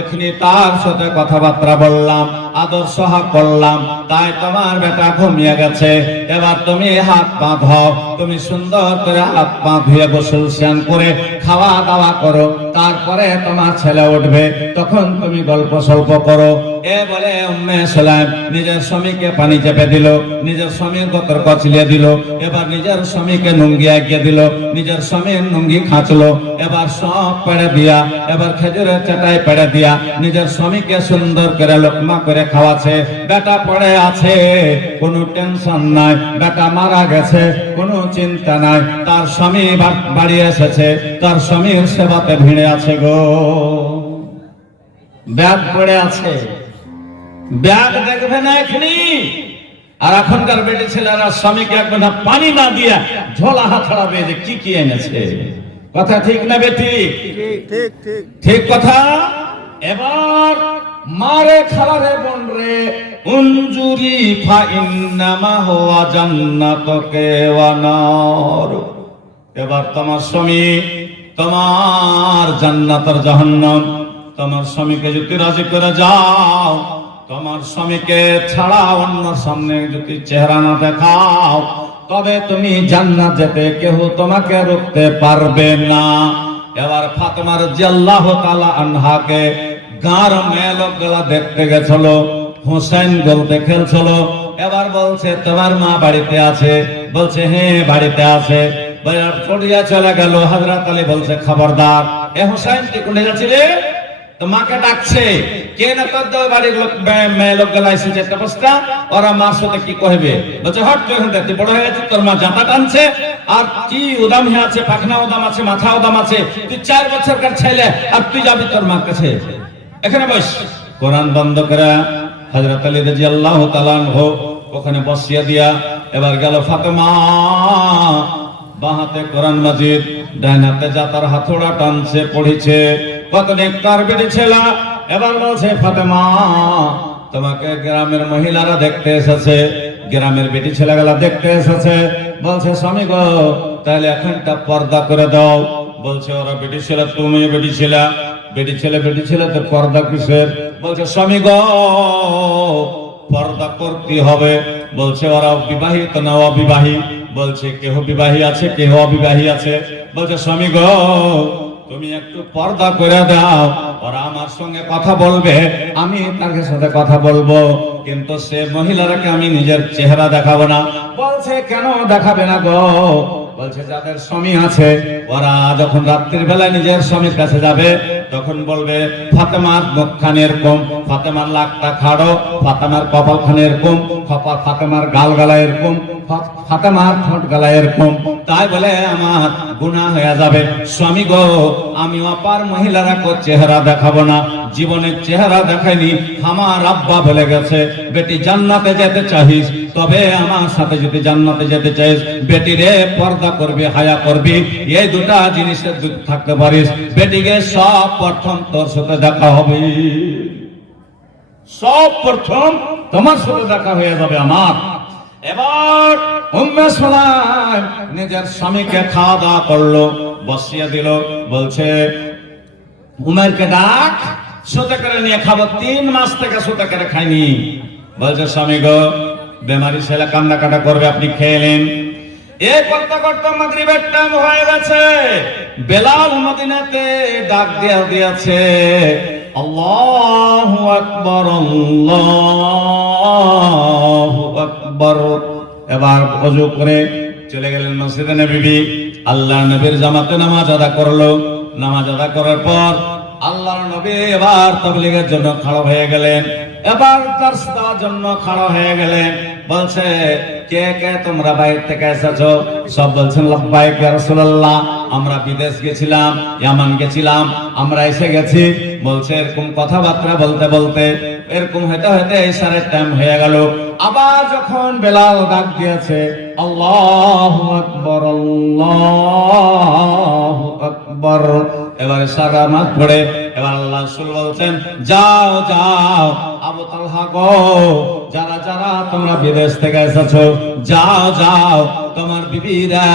এখনি তার সাথে কথাবার্তা বললাম, আদর সোহাগ করলাম, তাই তোমার বেটা ঘুমিয়ে গেছে। এবার তুমি হাত পা ধোও, তুমি সুন্দর করে হাত পা ধুয়ে গোসল স্নান করে খাওয়া দাওয়া করো, তারপরে তোমার ছেলে উঠবে, তখন তুমি গল্প সল্প করো। এ বলে উম্মে সুলাইম নিজের স্বামীকে পানি চেপে দিল, নিজের স্বামীর গতর কচলিয়ে দিল, এবার নিজের স্বামীকে নুঙ্গি এগিয়ে দিল, নিজের স্বামীর নুঙ্গি খাঁচলো, এবার সব পেড়ে দিয়া, এবার খেজুরের চাটাই পেড়ে দিয়া নিজের স্বামীকে সুন্দর করে লোকমা করে খাওয়াছে। বেটা পড়ে আছে, কোনো টেনশন নাই, বেটা মারা গেছে, কোনো চিন্তা নাই, তার স্বামী বাড়ি এসেছে, তার স্বামীর সেবাতে ভিড়ে আছে গো। ব্যাগ পড়ে আছে, ব্যাগ দেখবে না এখনি। আর এখনকার বেটে ছেলেরা স্বামীকে এক কথা পানি না দিয়া ঝোলা হাত ছড়াবে যে কি কি এনেছে। কথা ঠিক না বেটি? ঠিক কথা। এবার মারে খালারে বোন রে উনজুরি ফা ইন্নামা হুয়া জান্নাতুকে ওয়া নার। এবার তোমার স্বামী তোমার জান্নাত আর জাহান্নাম, তোমার স্বামীকে যদি রাজি করে যাও, তোমার স্বামীকে ছাড়া অন্য সামনে যদি চেহারা না দেখাও, তবে তুমি জান্নাত যেতে কেউ তোমাকে রুখতে পারবে না। এবার ফাতেমা রাদিয়াল্লাহু তাআলা আনহাকে গাঁর মেয়ে লোকগুলা দেখতে গেছিল, হোসেন বলতে খেলছিল। এবার বলছে তোমার মা বাড়িতে আছে? বলছে হ্যাঁ বাড়িতে আছে। পড়িয়া চলে গেল। হযরত আলী বলছে খবরদার, এ হোসেন তুই কোনে যাচ্ছিলে? তো মাকে ডাকছে, কে না তোর বাড়ির লোক মেয়ে লোক গেলা এসেছে একটা বস্তা, ওরা মার সাথে কি কহবে? বলছে হট তুই এখান থেকে, তুই বড় হয়ে গেছিস, তোর মা জাতা টানছে আর কি উদাম হয়ে আছে, পাখনা উদাম আছে, মাথা উদাম আছে, তুই 4 বছরকার ছেলে আর তুই যাবি তোর মার কাছে, এখানে বস। কোরআন বন্ধ করে হযরত আলী রাদিয়াল্লাহু তাআলা আনহু ওখানে বসিয়ে দিয়া এবার গেল ফাতেমা, বাহাতে কোরআন মাজিদ, ডাইনাতে জাতার হাতড়া টানছে, পড়িছে। কত নেককার বেটি ছেলা। এবার বলছে ফাতেমা তোমাকে গ্রামের মহিলারা দেখতে এসেছে, গ্রামের বেটি ছেলেগুলা দেখতে এসেছে। বলছে স্বামী গো তাহলে এখানটা পর্দা করে দাও। বলছে ওরা বেটি ছেলে, তুমি বেটি ছেলে। বেটি ছেলে তো পর্দা কিসের? বলছে স্বামী গো পর্দা করতে হবে। বলছে ওরা বিবাহিত না অবিবাহী? বলছে কেহ বিবাহী আছে, কেহ অবিবাহী আছে। বলছে স্বামী গো তুমি একটু পর্দা করে দাও, ওরা আমার সঙ্গে কথা বলবে, আমি তার সাথে কথা বলবো, কিন্তু সে মহিলারাকে আমি নিজের চেহারা দেখাবো না। বলছে কেন দেখাবে না গো? বলছে যাদের স্বামী আছে ওরা যখন রাত্রির বেলায় নিজের স্বামীর কাছে যাবে তখন বলবে ফাতেমার মুখখানে এরকম, ফাতেমার লাকটা খাড়ো, ফাতেমার কপাল খানে এরকম, ফাতেমার গাল গালা এরকম, ফাতেমার ঠোঁট গালা এরকম। তাই বলে আমার গুনাহ হয়ে যাবে। স্বামী গো আমি অপার মহিলারা কো চেহারা দেখাবো না, জীবনের চেহারা দেখাইনি। আমার আব্বা বলে গেছে বেটি জান্নাতে যেতে চাহিস তবে আমার সাথে যদি জান্নাতে যেতে চাইস বেটি রে পর্দা করবি, হায়া করবি, এই দুটা জিনিসের দুধ থাকতে পারিস। বেটিকে সব প্রথম তোর সাথে দেখা হবে, সব প্রথম তোমার সাথে দেখা হয়ে যাবে আমার। এবার উম্মে সুলাইম নিজের স্বামীকে খাওয়া দাওয়া করলো, বসিয়ে দিল। বলছে উমেরকে ডাক, সোতে করে নিয়ে খাবো। 3 মাস থেকে সোতে করে খাইনি। বলছে স্বামী গো বেমারি ছেলে কান্না কাটা করবে, আপনি খেলেন। এ করতে করতে মাগরিবের টাইম হয়ে গেছে। বেলাল মদিনাতে ডাক দিয়েছে আল্লাহু আকবার, আল্লাহু আকবার। এবার ওযু করে চলে গেলেন মসজিদে নববী। আল্লাহর নবীর জামাতে নামাজ আদা করলো। নামাজ আদা করার পর আল্লাহর নবী এবার তাবলীগের জন্য খাড়া হয়ে গেলেন, এবার দার্স দেওয়ার জন্য খাড়া হয়ে গেলেন। বলছে কে কে তোমরা বাইরে থেকে এসেছো? সব বলছেন লাব্বাইক ইয়া রাসূলুল্লাহ, আমরা বিদেশ গেছিলাম, ইয়ামান গেছিলাম, আমরা এসে গেছি। বলছে এরকম কথাবার্তা বলতে বলতে এরকম হতে হতে ইশারের টাইম হয়ে গেল। আবার যখন বেলাল ডাক দিয়েছে আল্লাহু আকবার, আল্লাহু আকবার, এবারে সারা নামাজ পড়ে এবার আল্লাহ রাসূল বলছেন যাও যাও আবু তালহা গো, যারা যারা তোমরা বিদেশ থেকে এসেছো যাও যাও, তোমার বিবিরা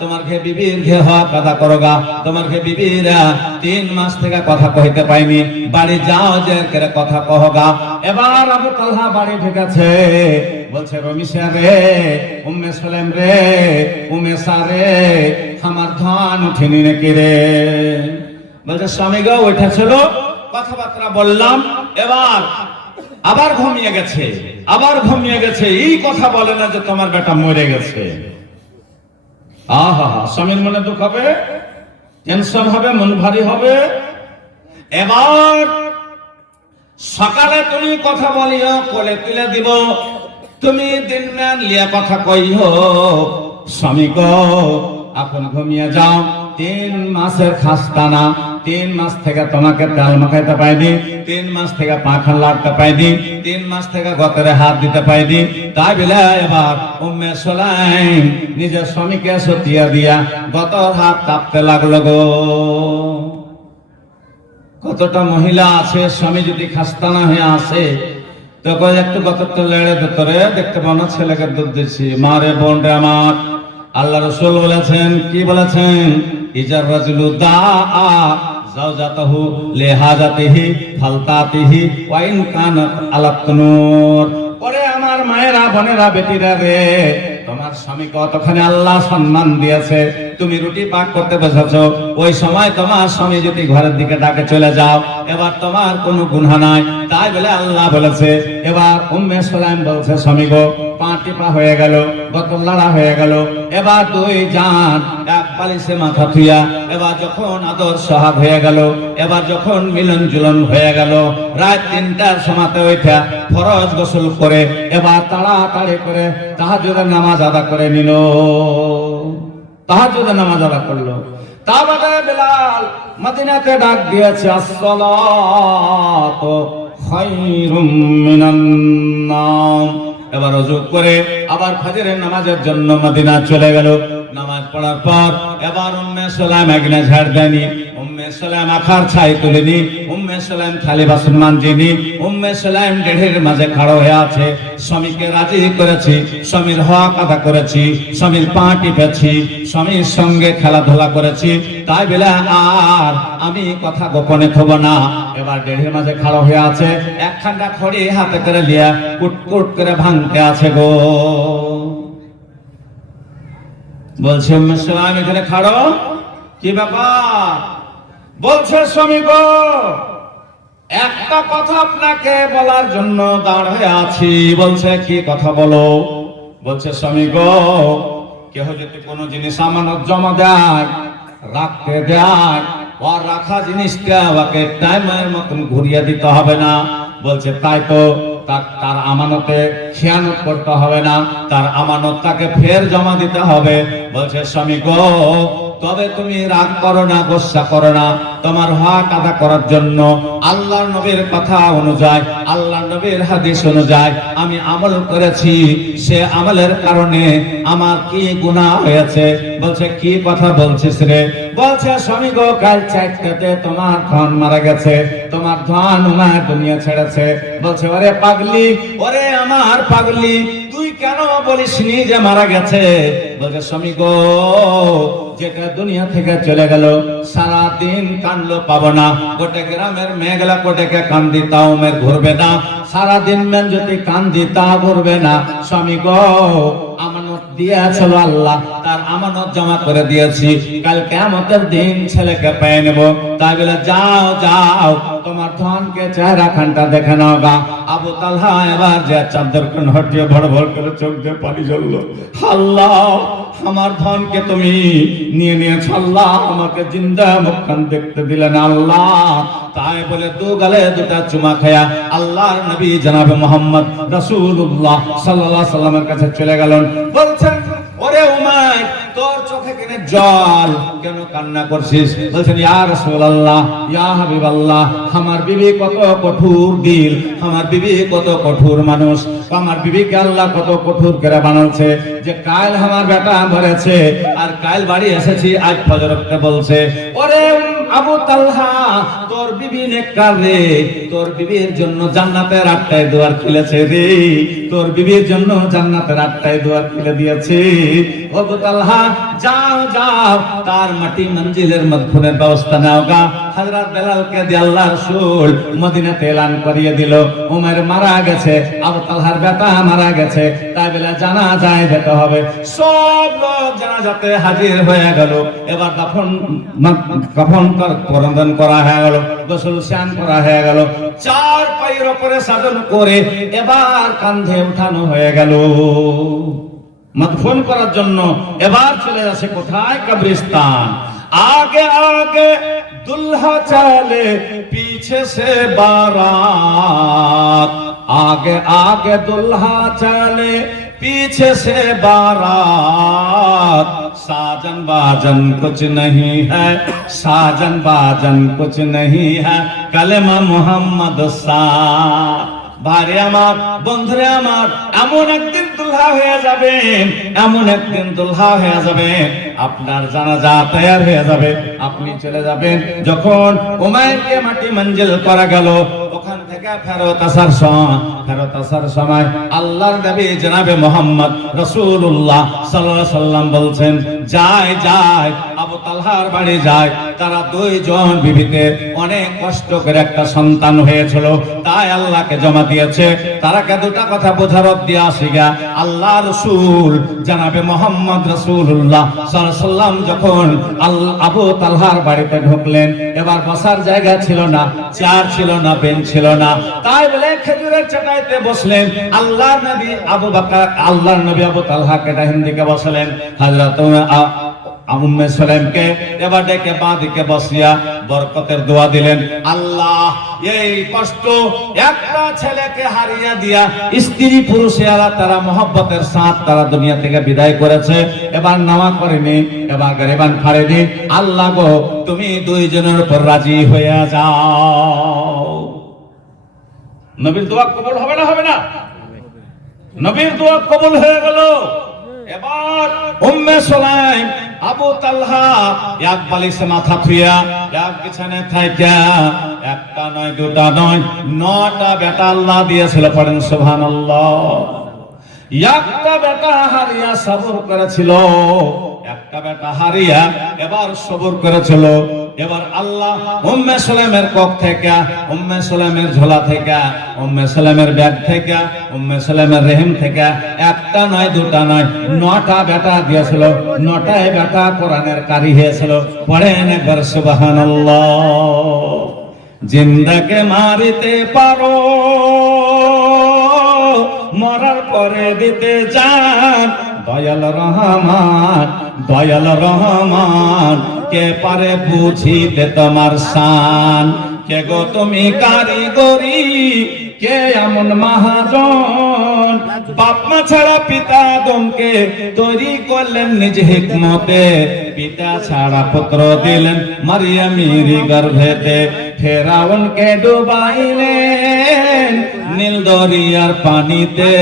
তোমার বিবির ঘে হক আদা করোগা। তোমার বিবিরা 3 মাস থেকে কথা কইতে পাইনি, বাড়ি যাও যে করে কথা কহগা। এবার আবু তালহা বাড়ি ঢুকেছে। বলছে রমিশা রে, উম্মে সুলাইম রে, উমেশা রে, আমার ধান উঠেনি নাকি রে? বলছে স্বামী গো উঠেছিল, কথাবার্তা বললাম, এবার আবার ঘুমিয়ে গেছে, আবার ঘুমিয়ে গেছে। এই কথা বলে না যে তোমার বেটা মরে গেছে। আহা, স্বামীর মনে দুঃখ হবে, টেনশন হবে, মন ভারী হবে। এবার সকালে তুমি কথা বলিও, কোলে তুলে দিব, তুমি দিন ম্যান লিয়া কথা কইও স্বামী গো এখন ঘুমিয়ে যাও। 3 মাসের খাস্তানা, 3 মাস থেকে তোমাকে তেল মাখাইতে পাইনি, 3 মাস থেকে পাখা লাড়তে পাইনি, 3 মাস থেকে গতরে হাত দিতে পাইনি। তাই বলে এবার উম্মে সুলাইম নিজের স্বামীকে সতিয়া দিয়া গতর হাত কাঁপতে লাগলো গো। কতটা মহিলা আছে স্বামী যদি খাস্তানা হয়ে আসে তখন একটু গতরটা লেড়ে ভেতরে দেখতে পাও না ছেলেকে দুধ দিচ্ছি, মারে বোন রে আমার। আল্লাহ রাসূল বলেছেন, কি বলেছেন? ইজার রাজুলু দাআ যাওজাতাহু লিহাজাতিহি ফালতাতিহি ওয়া ইন কানা আলাতনুর। পরে আমার মায়েরা বোনেরা বেটিরা রে, তোমার স্বামী কতখানি আল্লাহ সম্মান দিয়েছে, তুমি রুটি পাক করতে বসেছো, ওই সময় তোমার স্বামী যদি ঘরের দিকে ডাকে চলে যাও, এবার তোমার কোনো গুনাহ নাই। তাই বলে আল্লাহ বলেছে। এবার উম্মে সুলাইম বলছে স্বামী গো পা টিপা হয়ে গেল, গতর লাড়া হয়ে গেল। এবার 2 জান এক বালিশে মাথা থুইয়া এবার যখন আদর সোহাগ হয়ে গেল, এবার যখন মিলন জুলন হয়ে গেল, রাত 3টার সময়তে ওইটা ফরজ গোসল করে এবার তাড়াতাড়ি করে তাহাজ্জুদের নামাজ আদা করে নিল, তাহাজ্জুদের নামাজ আদা করলো। তারপরে বেলাল মদিনাতে ডাক দিয়েছে আসসালাতু খায়রুম মিনান নাওম। এবার ওযু করে আবার ফজরের নামাজের জন্য মদিনা চলে গেল। নামাজ পড়ার পর এবার উম্মে সুলাইম একনা ঝাড় দেনি, উম্মে সুলাইম আখার ছাই তুলেনি, উম্মে সুলাইম থালি বাসন মানজিনি, উম্মে সুলাইম দেহের মাঝে খাড়া হয়ে আছে। স্বামীকে রাজি করেছি, স্বামীর হক আদা করেছি, স্বামীর পা টিপেছি, স্বামীর সঙ্গে খেলাধুলা করেছি, তাই বলে আর আমি কথা গোপনে থব না। এবার দেহের মাঝে খাড়া হয়ে আছে, একখানা খড়ি হাতে করে লিয়া কুটকুট করে ভাঙতে আছে গো। বলছে উম্মে সুলাইম এখানে খাড়ো, কি ব্যাপার? বলছে স্বামী গো, একটা কথা আপনাকে বলার জন্য দাঁড় হয়ে আছি। বলছে কি কথা বলো? বলছে স্বামী গো, কেহ যদি কোনো জিনিস আমানত জমা দেয়, রাখতে দেয়, আর রাখা জিনিসটা ওকে টাইমের মতন ঘুরিয়ে দিতে হবে না। বলছে তাই তো, তার আমানতে খেয়ানত করতে হবে না, তার আমানত তাকে ফের জমা দিতে হবে। বলছে স্বামী গো, তবে তুমি রাগ করো না, গোসা করো না, তোমার হক আদা করার জন্য আল্লাহর নবীর কথা অনুযায়ী, আল্লাহর নবীর হাদিস অনুযায়ী আমি আমল করেছি। সে আমলের কারণে আমার কি গুনাহ হয়েছে? বলছে কি কথা বলছিস রে? বলছে স্বামী গো, কাল 4টাতে তোমার ধন মারা গেছে, তোমার ধন উমার দুনিয়া ছেড়েছে। বলছে ওরে পাগলি, ওরে আমার পাগলি, তুই কেন বলিসনি যে মারা গেছে? বলছে স্বামী গো, যেটা দুনিয়া থেকে চলে গেল, সারা দিন কানলো পাবো না, গোটে গ্রামের মেয়েগুলা কোটেকে কান্দি তাও মেয়ের ঘুরবে না, সারা দিন মেন যদি কান্দি তা ঘুরবে না। স্বামী গো, আমানত দিয়েছিল আল্লাহ, তার আমানত জমা করে দিয়েছি, কাল কিয়ামতের দিন ছেলেকে পেয়ে নেব। তাই বলে যাও যাও, তোমার ধনকে চেহারা খানটা দেখে নাও গা। আবু তালহা এবার যে চাদর খান হটিয়ে ভড় ভড় করে চোখ দিয়ে পানি জ্বললো। আল্লাহ, আমার ধনকে তুমি নিয়ে নিয়েছ আল্লাহ, আমাকে জিন্দা মুখখান দেখতে দিলেন আল্লাহ। তাই বলে দু গালে দুটা চুমা খায়া আল্লাহর নবী জনাবে মুহাম্মদ রাসূলুল্লাহ সাল্লাল্লাহু আলাইহি সাল্লামের কাছে চলে গেলেন। বলছেন ওরে উমার, তোর চোখে কেন জল, কেন কান্না করছিস? বলছেন ইয়া রাসূলুল্লাহ, ইয়া হাবিবাল্লাহ, আমার বিবি কত কঠোর দিল, আমার বিবি কত কঠোর মানুষ, আমার বিবিকে আল্লাহ কত কঠোর করে বানাচ্ছে যে কাল আমার বেটা মরেছে আর কাল বাড়ি এসেছি আজ ফজর উঠতে বলছে। ওরে আবু তালহা, তোর বিবি নেককার রে, তোর বিবির জন্য জান্নাতের 8টায় দুয়ার খুলেছে রে, তোর বিবির জন্য জান্নাতের 8টায় দুয়ার খুলে দিয়েছে। আবু তালহা, যাও যাও, তার মাটি মঞ্জিলের মদফুনের ব্যবস্থা নাও গা। হযরত বেলালকে দিয়ে আল্লাহর রাসূল মদিনাতে এলান করিয়ে দিল, উমর মারা গেছে, আবু তালহার বেটা মারা গেছে, তাই বলে জানাজায় যেতে হবে। সব লোক জানাজাতে হাজির হয়ে গেল। এবার কাফন পরন্দন করা হয়ে গেল, গোসল স্নান করা হয়ে গেল, 4 পায়ের উপরে সাধন করে এবার কাঁধে উঠানো হয়ে গেল মদফন করার জন্য। এবার চলে আসে কোথায়? কবরস্থান। आगे आगे दुल्हा चले पीछे से बारात, आगे आगे दुल्हा चले पीछे से बारात, साजन बाजन कुछ नहीं है, साजन बाजन कुछ नहीं है, कलेमा मोहम्मद सा। ভাইরে আমার, বন্ধুরে আমার, এমন একদিন দুলহা হয়ে যাবেন, এমন একদিন দুলহা হয়ে যাবেন, আপনার জানাজা তৈয়ার হয়ে যাবে, আপনি চলে যাবেন। যখন উমাইরকে মাটি মঞ্জিল করা গেল, ওখান থেকে ফেরত আসার সময় আল্লাহর নবী জনাবে মুহাম্মদ রাসূলুল্লাহ সাল্লাল্লাহু আলাইহি সাল্লাম বলছেন, যায় আবু তালহার বাড়ি যায়। তারা 2 জন বিবিতে অনেক কষ্ট করে একটা সন্তান হয়েছিল, তাই আল্লাহকে জমা দিয়েছে। তারাকে 2টা কথা বোঝারত দিয়ে আসি গা। আল্লাহ রাসূল জনাবে মুহাম্মদ রাসূলুল্লাহ সাল্লাল্লাহু আলাইহি সাল্লাম যখন আবু তালহার বাড়িতে ঢুকলেন, এবার বসার জায়গা ছিল না, চেয়ার ছিল না, বেঞ্চ ছিল না, তাই বলে খেজুরের চাটাইতে বসলেন। আল্লাহর নবী আবু তালহাকে ডাইন দিকে বসালেন, হযরত উম্মে সুলাইমকে এবার ডেকে বাঁ দিকে বসিয়া বরকতের দোয়া দিলেন। আল্লাহ, এই কষ্ট একটা ছেলেকে হারিয়ে দিয়া স্ত্রী পুরুষে আল্লাহ তারা মহব্বতের সাথ তারা দুনিয়া থেকে বিদায় করেছে, এবার নামা করেনি, এবার গরিবান ফাড়েনি। আল্লাহ গো, তুমি 2 জনের উপর রাজি হয়ে যাও। নবীর দোয়া কবুল হবে না? হবে না? নবীর দোয়া কবুল হয়ে গেল। এবার উম্মে সুলাইম আবু তালহা এক বালিশে মাথা থুইয়া এক বিছানায় থাইকা একটা নয় দুটা নয় 9টা বেটা আল্লাহ দিয়েছিল। পড়েন সুবহানাল্লাহ। একটা বেটা হারিয়া সবর করেছিল, একটা বেটা হারিয়া এবার সবর করেছিল। এবার আল্লাহ উম্মে সুলাইমের কক থেকে, উম্মে সুলাইমের ঝোলা থেকে, উম্মে সুলাইমের ব্যাগ থেকে, উম্মে সুলাইমের রেহেম থেকে একটা নয় দুটা নয় 9টা বেটা দিয়েছিল। 9টায় বেটা কোরআনের কারি হয়েছিল। পড়েন একবার সুবহানাল্লাহ। জিন্দাকে মারিতে পারো, মরার পরে দিতে যান দয়াল রহমান, দয়াল রহমান কে পারে বুঝিতে তোমার শান। কে গো তুমি কারিগরি, কে এমন মহাজন, বাপ মা ছাড়া পিতা আদমকে তৈরি করলেন নিজ হিকমতে, পিতা ছাড়া পুত্র দিলেন মারিয়ামের গর্ভেতে, ফেরাউনকে ডুবাইলেন নীল দরিয়ার পানিতে,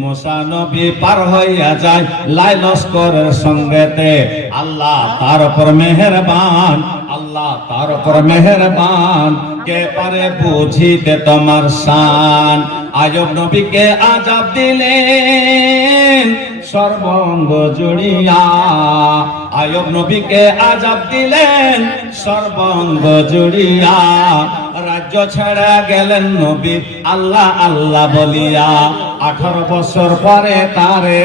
মুসা নবী পার হইয়া যায় লাই লস্করের সঙ্গেতে। আল্লাহ তার উপর মেহেরবান, আল্লাহ তার উপর মেহেরবান কে পারে বুঝিতে তোমার শান। আয়ব নবীকে আযাব দিলেন সর্বঙ্গ জুড়িয়া, আয়ব নবীকে আযাব দিলেন সর্বঙ্গ জুড়িয়া, রাজ্য ছেড়ে গেলেন নবী আল্লাহ আল্লাহ বলিয়া। 18 বছর পরে তারে,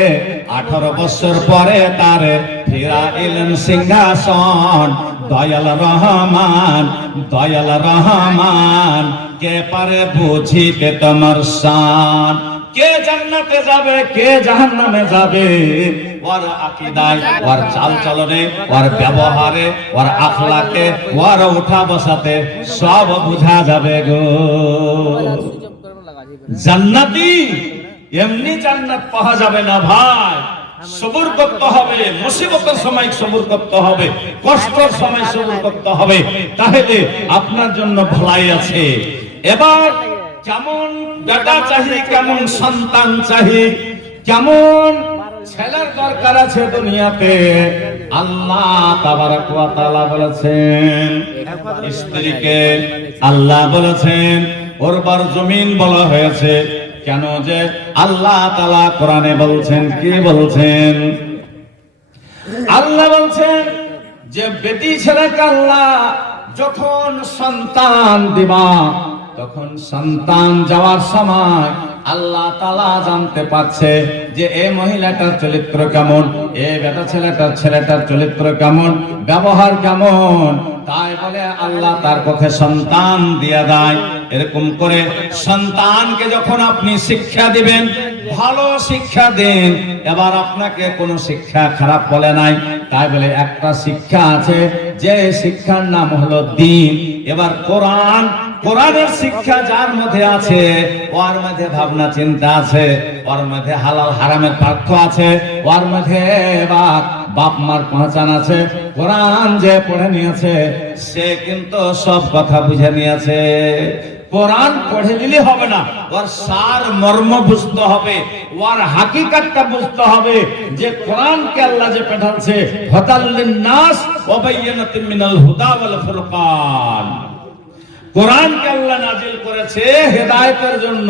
18 বছর পরে তারে ফিরা এলেন সিংহাসন। দয়াল রহমান, দয়াল রহমান কে পারে বুঝিতে তোমার শান। কে জান্নাতে যাবে, কে জাহান্নামে যাবে, ওর আকীদায়, ওর চালচলনে, ওর ব্যবহারে, ওর আখলাকে, ওর উঠা বসাতে সব বুঝা যাবে গো। জান্নাতি এমনি জান্নাত পাওয়া যাবে না ভাই, সবর করতে হবে, মুসিবতের সময় সবর করতে হবে, কষ্টের সময় সবর করতে হবে, তাহলে আপনার জন্য ভালাই আছে। এবার কেমন বেটা চাহি, কেমন সন্তান চাহি, কেমন ছেলের দরকার আছে দুনিয়াতে, আল্লাহ তাবারক ওয়া তাআলা বলেছেন। স্ত্রীকে আল্লাহ বলেছেন উর্বর জমিন বলা হয়েছে কেন? যে আল্লাহ তাআলা কোরআনে বলছেন, কি বলছেন? আল্লাহ বলছেন যে বেটি ছেলেকে আল্লাহ যখন সন্তান দিবা, তখন সন্তান যাওয়ার সময় আল্লাহ তাআলা জানতে পারছে যে এই মহিলাটার চরিত্র কেমন, এই বেটা ছেলেটার চরিত্র কেমন, ব্যবহার কেমন, তাই বলে আল্লাহ তার পক্ষে সন্তান দিয়া দেয়। এরকম করে সন্তানকে যখন আপনি শিক্ষা দিবেন, ভালো শিক্ষা দেন। এবার আপনাকে কোনো শিক্ষা খারাপ বলে নাই, তাই বলে একটা শিক্ষা আছে যে শিক্ষার নাম হলো দ্বীন। এবার কোরআন, কোরআনের শিক্ষা যার মধ্যে আছে, ওর মধ্যে ভাবনা চিন্তা আছে, ওর মধ্যে হালাল হারামের পার্থক্য আছে, ওর মধ্যে বাপ মার পহচান আছে। কোরআন যে পড়ে নিয়েছে সে কিন্তু সব কথা বুঝে নিয়েছে। কোরআন পড়ে নিলে হবে না, ওর সার মর্ম বুঝতে হবে, ওর হাকিকতটা বুঝতে হবে যে কোরআনকে আল্লাহ যে পাঠাচ্ছে হুদাল লিন-নাস ওয়া বায়িনাতিন মিনাল হুদা ওয়াল ফুরকান। কোরআনকে আল্লাহ নাজিল করেছে হেদায়েতের জন্য,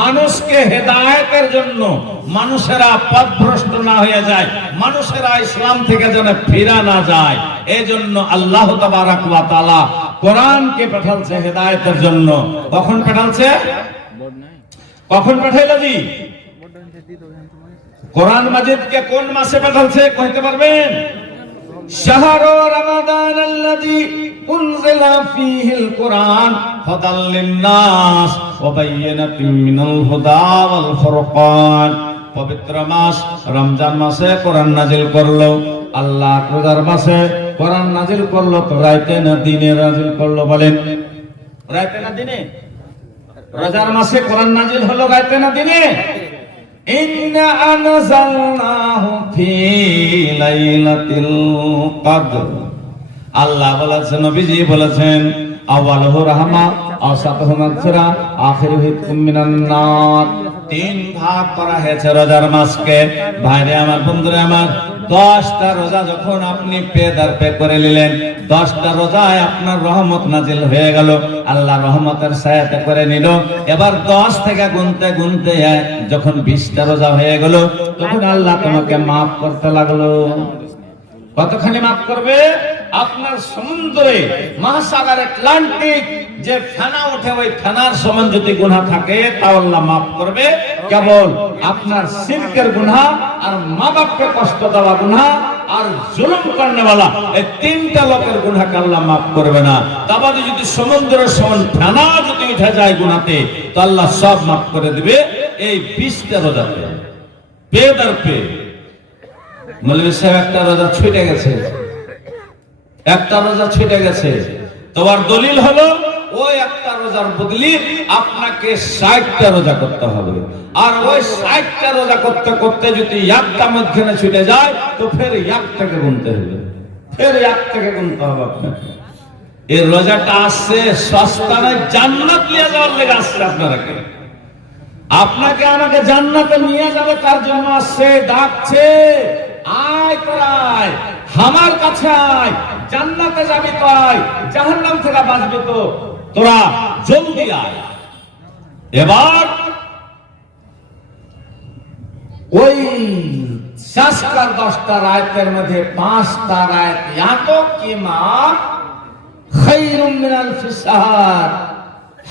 মানুষকে হেদায়েতের জন্য, মানুষেরা পথভ্রষ্ট না হয়ে যায়, মানুষেরা ইসলাম থেকে যেন ফিরে না যায়। এজন্য আল্লাহ তাবারক ওয়া তাআলা কোরআনকে পাঠালছে হেদায়েতের জন্য। কখন পাঠালছে? কখন পাঠাইলো জি? কোরআন মাজিদকে কোন মাসে পাঠালছে কইতে পারবেন? শাহরু রমাদান আল্লাযী উনজিলা ফীহিল কুরআন হুদাল লিন-নাস ওয়া বায়িনাতিন মিনাল হুদা ওয়াল ফুরকান। পবিত্র মাস রমজান মাসে কোরআন নাজিল করলো আল্লাহ। রোজার মাসে কোরআন নাজিল করলো তো রাতে না দিনে নাজিল করলো? বলেন, রাতে না দিনে? রোজার মাসে কোরআন নাজিল হলো রাতে না দিনে? ইন্না আনজালনাহু ফী লাইলাতিল কদর। আল্লাহ বলেছেন, নবীজি বলেছেন আউয়ালুহু রাহমা আওসাতুহু মাগফিরা আখিরুহু ইতকুম মিনান নার। 3 ভাগ করা হয়েছে রোজার মাসকে। ভাইরে আমার, বন্ধুরা আমার, 10টা রোজা যখন আপনি পে দার পে করে নিলেন, 10টা রোজায় আপনার রহমত নাজিল হয়ে গেল, আল্লাহ রহমতের ছায়াতে করে নিল। এবার 10 থেকে গুনতে গুনতে যখন 20টা রোজা হয়ে গেল, তখন আল্লাহ তোমাকে মাফ করতে লাগলো। কতখানি মাফ করবে? আপনার সমুদ্রে, মহাসাগর আটলান্টিক যে ফেনা ওঠে, ওই ফেনার সমান যদি গুনাহ থাকে তাও আল্লাহ মাফ করবে। কেবল আপনার শিরকের গুনাহ আর মা বাপকে কষ্ট দেওয়া গুনাহ আর জুলুম করনেওয়ালা, এই 3টা লোকের গুনাহকে আল্লাহ মাফ করবে না। তাবাদে যদি সমুদ্রের সমান ফেনা যদি উঠে যায় গুনাহতে, তো আল্লাহ সব মাফ করে দিবে এই 20টা রোজাতে। পেদার পে মৌলভী সাহেব একটা রোজা ছুটে গেছে, একটা রোজা ছুটে গেছে, তোমার দলিল হলো ওই একটা রোজার বদলি আপনাকে 60টা রোজা করতে হবে। আর ওই 60টা রোজা করতে করতে যদি একটা মধ্যখানে ছুটে যায়, তো ফের এক থেকে গুনতে হবে, ফের এক থেকে গুনতে হবে আপনাকে। এই রোজাটা আসছে সস্তা নয়, জান্নাত নিয়ে যাওয়ার লেগে আসছে আপনাকে। আপনাকে আমাকে জান্নাতে নিয়ে যাবে তার জন্য আসছে, ডাকছে, আয় করায় আমার কাছে আয়, জান্নাতে যাবি তো আয়, জাহান্নাম থেকে বাঁচবি তো তোরা জলদি আয়। এবার ওই শেষকার 10টা রায়তের মধ্যে 5টা রায়ত ইয়াতো কিমা খায়রুম মিনাল ফিসার,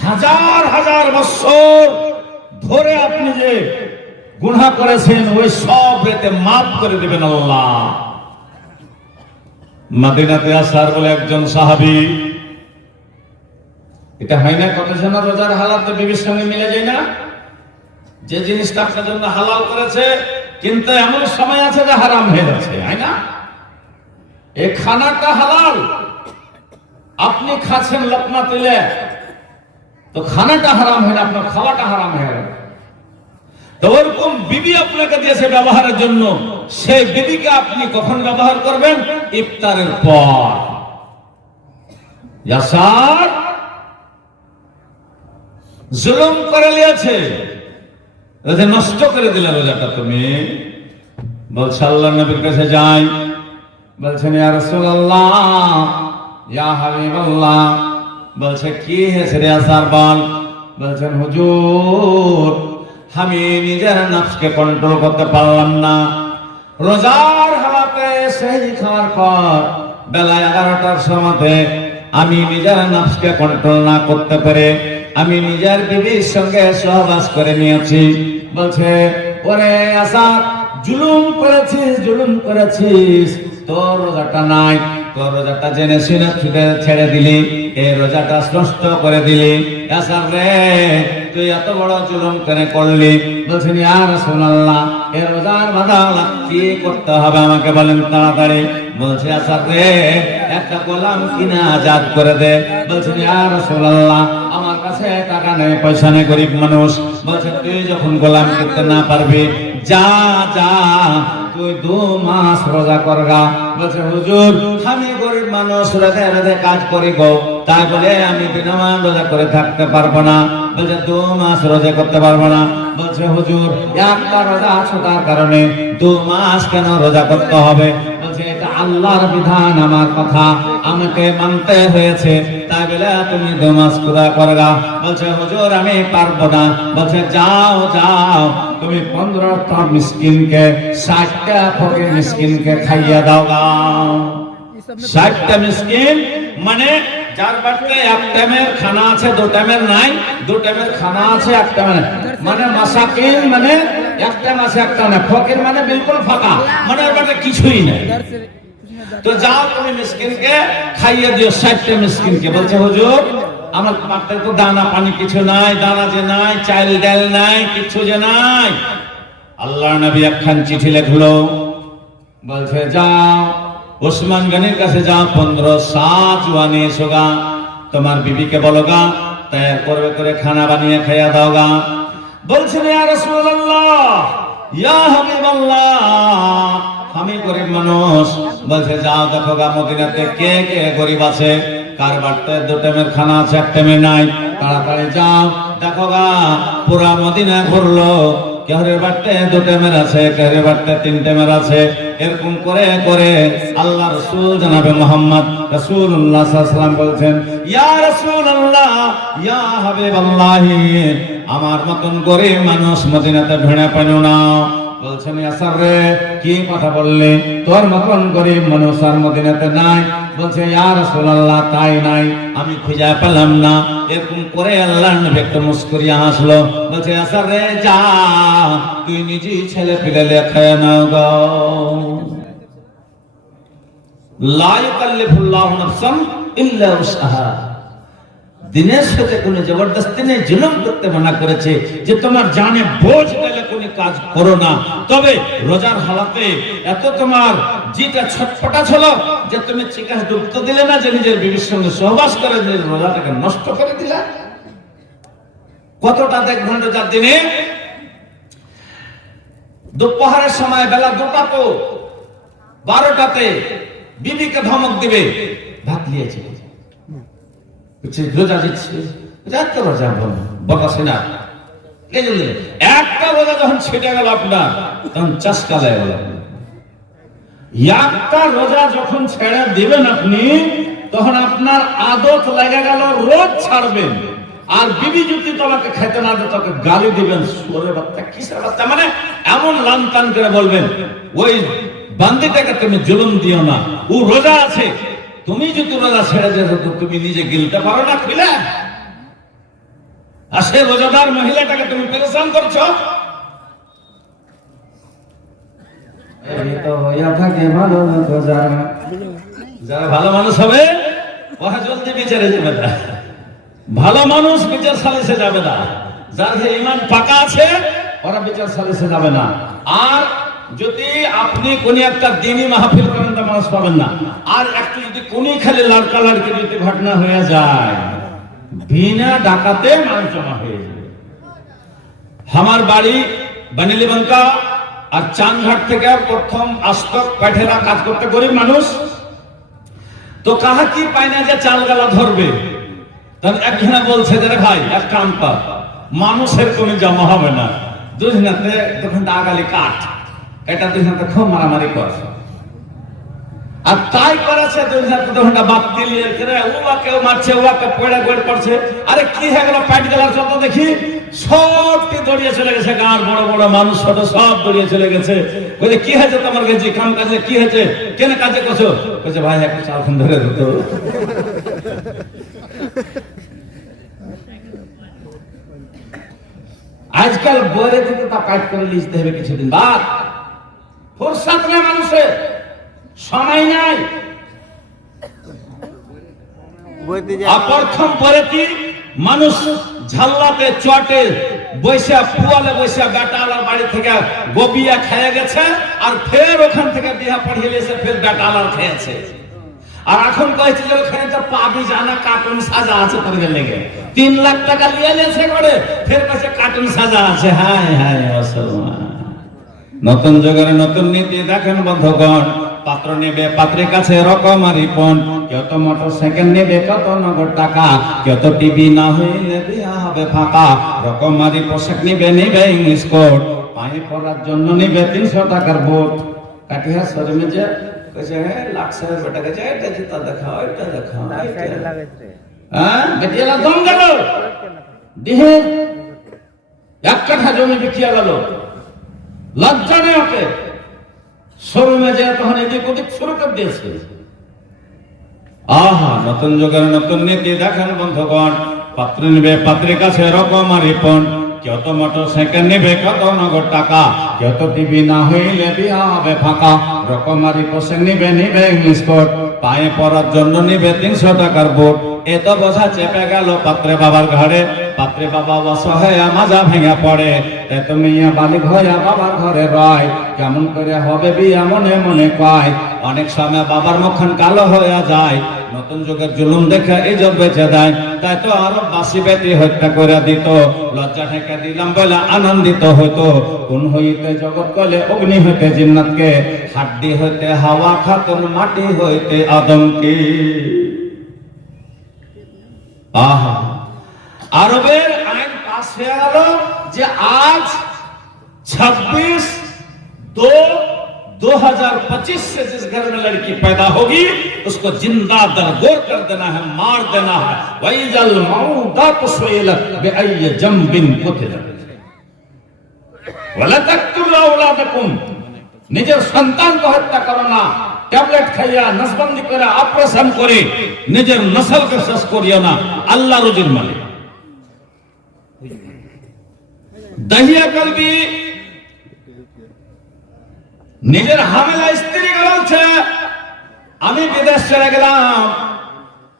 হাজার হাজার বছর ধরে আপনি যে গুনাহ করেছেন ওই সব রেতে মাফ করে দিবেন আল্লাহ। মদিনাতে আসার বলে একজন সাহাবী, এটা হয় না কত জন রোজার হালাতে বিবির সঙ্গে মিলে যায় না? যে জিনিসটা আপনার জন্য হালাল করেছে, কিন্তু এমন সময় আছে যে হারাম হয়ে যাচ্ছে, হয় না? এই খানাটা হালাল, আপনি খাচ্ছেন লোকমা তুলে, তো খানাটা হারাম হয় না, আপনার খাওয়াটা হারাম হয়ে গেল। তো ওরকম বিবি আপনাকে দিয়েছে ব্যবহারের জন্য, সেই বিবিকে আপনি কখন ব্যবহার করবেন? ইফতারের পর। ইয়াসার জুলুম করে নিয়েছে, নষ্ট করে দিলে রোজাটা তুমি। বলছে আল্লাহর নবীর কাছে যাই, বলছেন ইয়া রাসূলুল্লাহ, ইয়া হাবিবাল্লাহ। বলছে কি হয়েছে রে আসার বল? বলছেন হুজুর, আমি নিজের নফসকে কন্ট্রোল করতে পারলাম না। রোজার হালাতে সেহরি খাওয়ার পর বেলা 11টার সময় আমি নিজের নফসকে কন্ট্রোল না করতে পারে আমি নিজের বিবির সঙ্গে সহবাস করে নিয়েছি। বলছে ওরে আসাদ, জুলুম করেছিস, জুলুম করেছিস, তোর রোজাটা নাই, তোর রোজাটা জেনে শুনে ছেড়ে দিলি, এই রোজাটা নষ্ট করে দিলি। আসাদ রে, তুই এত বড় জুলুম কেন করলি? বলছেন ইয়া রাসূলুল্লাহ, এই রোজার বাধা কি করতে হবে আমাকে বলেন তাড়াতাড়ি। বলছে আসাদ রে, একটা গোলাম কিনে আজাদ করে দে। বলছেন ইয়া রাসূলুল্লাহ, আমার কাছে টাকা নেই, পয়সা নেই, গরিব মানুষ। বলছে তুই যখন গোলাম কিনতে না পারবি, যা যা তুই 2 মাস রোজা করগা। বলছে হুজুর, আমি গরিব মানুষ, রেঁধে রেঁধে কাজ করি গো, তাই বলে আমি বিনামান রোজা করে থাকতে পারবো না। বলছে 2 মাস রোজা করতে পারবো না। বলছে হুজুর, একটা রোজা ছোটার কারণে 2 মাস কেন রোজা করতে হবে? বলছে এটা আল্লাহর বিধান, আমার কথা আমাকে মানতে হয়েছে, তাই বলে তুমি 2 মাস রোজা করগা। বলছে হুজুর, আমি পারবো না। বলছে যাও যাও, তুমি 15টা মিসকিনকে, 60টা ফকির মিসকিনকে খাইয়ে দাও গা। 60টা মিসকিন মানে যার বাড়িতে 1 টাইমের খানা আছে, 2 টাইমের নাই, 2 টাইমের খানা আছে, 1 টাইমের মানে মাসাকিন, মানে 1 টাইম আছে 1 টাইম না। ফকির মানে বিলকুল ফাঁকা, মানে ওর বাড়িতে কিছুই নাই। তো যাও তুমি মিসকিনকে খাইয়ে দিও, 60টা মিসকিনকে। বলছে হুজুর, আমার বাড়িতে তো দানা পানি কিছু নাই, দানা যে নাই, চাল ডাল নাই, কিছু যে নাই। আল্লাহর নবী একখান চিঠি লিখলো। বলছে যাও ওসমান গনির কাছে যাও, 15 সাজ ওয়ানি এসোগা, তোমার বিবিকে বলো গা তৈরি করবে করে খানা বানিয়ে খাইয়া দাও গা। বলছেন ইয়া রাসূলুল্লাহ, ইয়া হাবিবাল্লাহ, আমি গরিব মানুষ। বলছে যাও দেখো গা মদিনাতে কে কে গরিব আছে, কার বাড়িতে 2 টাইমের খানা আছে, 1 টাইমের নাই, তাড়াতাড়ি যাও, দেখো গা পুরা মদিনা ঘুরলো, কেহরের বাড়তে দুটো মেরাছে, কেহরের বাড়তে তিনটে মেরাছে, এরকম করে করে আল্লাহ রাসূল জনাবে মুহাম্মদ রাসূলুল্লাহ সাল্লাল্লাহু আলাইহি ওয়াসাল্লাম বলছেন, ইয়া রাসূলুল্লাহ, ইয়া হাবিবাল্লাহ, আমার মতন গরিব মানুষ মদিনাতে ভিড়ে পেল না। বলছেন, ইয়াসার রে, কি কথা বললি? তোর মতন গরিব মানুষ আর মদিনাতে নাই। বলছে, ইয়া রাসূলুল্লাহ, তাই নাই, আমি খুঁজে পেলাম না। এরকম করে আল্লাহর নবী একটু মুস্কুরিয়া হাসলো। বলছে, ইয়াসার রে, যা তুই নিজেই ছেলে পিলে লেখে নাও গো। লা ইউকাল্লিফুল্লাহু নাফসান ইল্লা উসআহা। দিনের সাথে কোনো জবরদস্তি নেই, জুলুম করতে মানা করেছে যে তোমার জানে বোঝ গেলে কোনো কাজ করো না। তবে রোজার হালাতে এত তোমার জিটা ছটপটা ছিল যে তুমি চিকাস ডুবতে দিলে না, যে নিজের বিবির সঙ্গে সহবাস করে নিজের রোজাটাকে নষ্ট করে দিলা। কতটা দেখবেন রোজার দিনে দুপুরের সময় বেলা 2টা 12টাতে বিবিকে ধমক দিবে, ভাত নিয়েছে রোজা দিচ্ছে, একটা রোজা বকাছে না। একটা রোজা যখন ছেটে গেল আপনার, তখন চাষকা লেগে গেল। একটা রোজা যখন ছেড়ে দিবেন আপনি, তখন আপনার আদত লেগে গেল রোজ ছাড়বেন। আর বিবি যদি তোমাকে খেতে না দেয়, তোকে গালি দিবেন, সোরে বাচ্চা, কিসের বাচ্চা, মানে এমন লানতান করে বলবেন, ওই বান্দিটাকে তুমি জুলুম দিও না, ও রোজা আছে। তুমি যদি রোজা ছেড়ে দিও তো তুমি নিজে গিলতে পারো না খুলে, আর সে রোজাদার মহিলাটাকে তুমি পেরেশান করছো। যারা ভালো মানুষ হবে ওরা জলদি বিচারে যাবে না, ভালো মানুষ বিচার সালিসে যাবে না। যার যে ঈমান পাকা আছে ওরা বিচার সালিসে যাবে না। আর যদি আপনি কোন একটা দিনই মাহফিল করেন, তা মানুষ পাবেন না। আর একটু যদি কোন খালি লড়কা লড়কি যদি ঘটনা হয়ে যায়, বিনা ডাকাতে মানুষ জমা হয়ে যাবে। আমার বাড়ি বানিলি বাঙ্কা, আর চানঘাট থেকে প্রথম আস্তক পাঠেরা কাজ করতে গরিব মানুষ তো কাহা কি পায় না যে চাল গালা ধরবে। একজনে বলছে যে, রে ভাই এক কাম কর, মানুষের কোনো জমা হবে না, দুজনাতে তখন আগালি কাঠ এটা দুজনাতে খুব মারামারি কর। আর তাই করেছে দুজনাতে বাপ দিলিয়ে ওয়া কেউ মারছে, ওয়া কেউ পড়ে গড় পড়ছে। আরে কি হয়ে গেল, পাইট গেলার যত দেখি সবটি দড়িয়ে চলে গেছে, গাঁর বড় বড় মানুষ ছোট সব দড়িয়ে চলে গেছে। বলে, কি হয়েছে তোমার গেছি কাম কাজে, কি হয়েছে, কেন কাজে করছো? বলছে, ভাই একটা চালখান ধরে দিত। আজকাল বলে থেকে তা কাজ করে লিখতে হবে কিছুদিন বাদ, ফুরসাত নেই মানুষের, সময় নাই। প্রথম পরে কি মানুষ ঝাল্লাতে চটে বৈশা পুয়ালে বৈশা বেটালার বাড়ি থেকে গবিয়া খেয়ে গেছে, আর ফের ওখান থেকে বিহা পড়িয়ে এসে ফের বেটালার খেয়েছে। আর এখন কয়েছে যে ওখানে তো পাবি জানা কার্টুন সাজা আছে তোর লেগে, 3 লাখ টাকা নিয়ে গেছে করে, ফের কাছে কার্টুন সাজা আছে। হায় হায় মুসলমান, নতুন যুগের নতুন নীতি দেখেন বন্ধুগণ। পাত্র নেবে পাত্রের কাছে রকমারি পণ, কেউ তো মোটরসাইকেল নেবে কত নগদ টাকা, কেউ তো টিভি না হইলে বিয়া হবে ফাঁকা, রকমারি পোশাক নিবে নিবে ইংলিশ কোট, পায়ে পড়ার জন্য নিবে 300 টাকার বোট। কাটিহার শোরুমে যে কইছে, লাক্সারের বেটাকে যে এটা জুতা দেখাও, এটা দেখাও, হ্যাঁ বেটিয়ালা দম গেল, দিহে 1 কাঠা জমি বিকিয়া গেল, লজ্জা নেই ওকে। শোরুমে যে তখন এদিক ওদিক শুরু করে দিয়েছে। আহা, নতুন যুগের নতুন নীতি দেখেন বন্ধুগণ। পাত্র নেবে পাত্রের কাছে রকমারি পণ, কেউ তো মোটরসাইকেল নেবে কত নগদ টাকা, কেউ তো টিভি না হইলে বিয়া হবে ফাঁকা, রকমারি পোশাক নিবে নিবে ইংলিশ কোট, পায়ে পড়ার জন্য নিবে 300 টাকার বোট। এত বোঝা চেপে গেল পাত্রে বাবার ঘরে, পাত্রে বাবা অসহায় মাজা ভেঙে পড়ে, তুমি বালিক হইয়া বাবার ঘরে রয়, কেমন করে হবে বিয়া মনে মনে কয়। অনেক সময় বাবার মুখখান কালো হইয়া যায়, নতুন যুগের জুলুম দেখে ইজ্জত বেঁচে দেয়। তাই তো আরো বাসি বেটি হত্যা করে দিত, লজ্জা ঠেকে দিলাম বলে আনন্দিত হইতো। কোন হইতে জগৎ কলে অগ্নি হইতে জিন্নাতকে, হাড্ডি হইতে হাওয়া খাতুন, মাটি হইতে আদমকে। আহা, আরবের আইন পাস হয়ে গেল যে আজ 26/2/2025 से जिस घर में लड़की पैदा होगी उसको जिंदा दरगोर कर देना है, मार देना है। वैजल मऊदात सुइलत बिअय्यि जंबिन कुतिलत ওয়ালা তাকতুলু আওলাদাকুম, নিজের সন্তানকে হত্যা করো না, ট্যাবলেট খাইয়া নসবন্দি করে অপারেশন করে নিজের নসলকে শেষ করিও না। আল্লাহ রুজির মালিক। দাহিয়া কলবি নিজের হামেলা স্ত্রীকে বলছে আমি বিদেশ চলে গেলাম,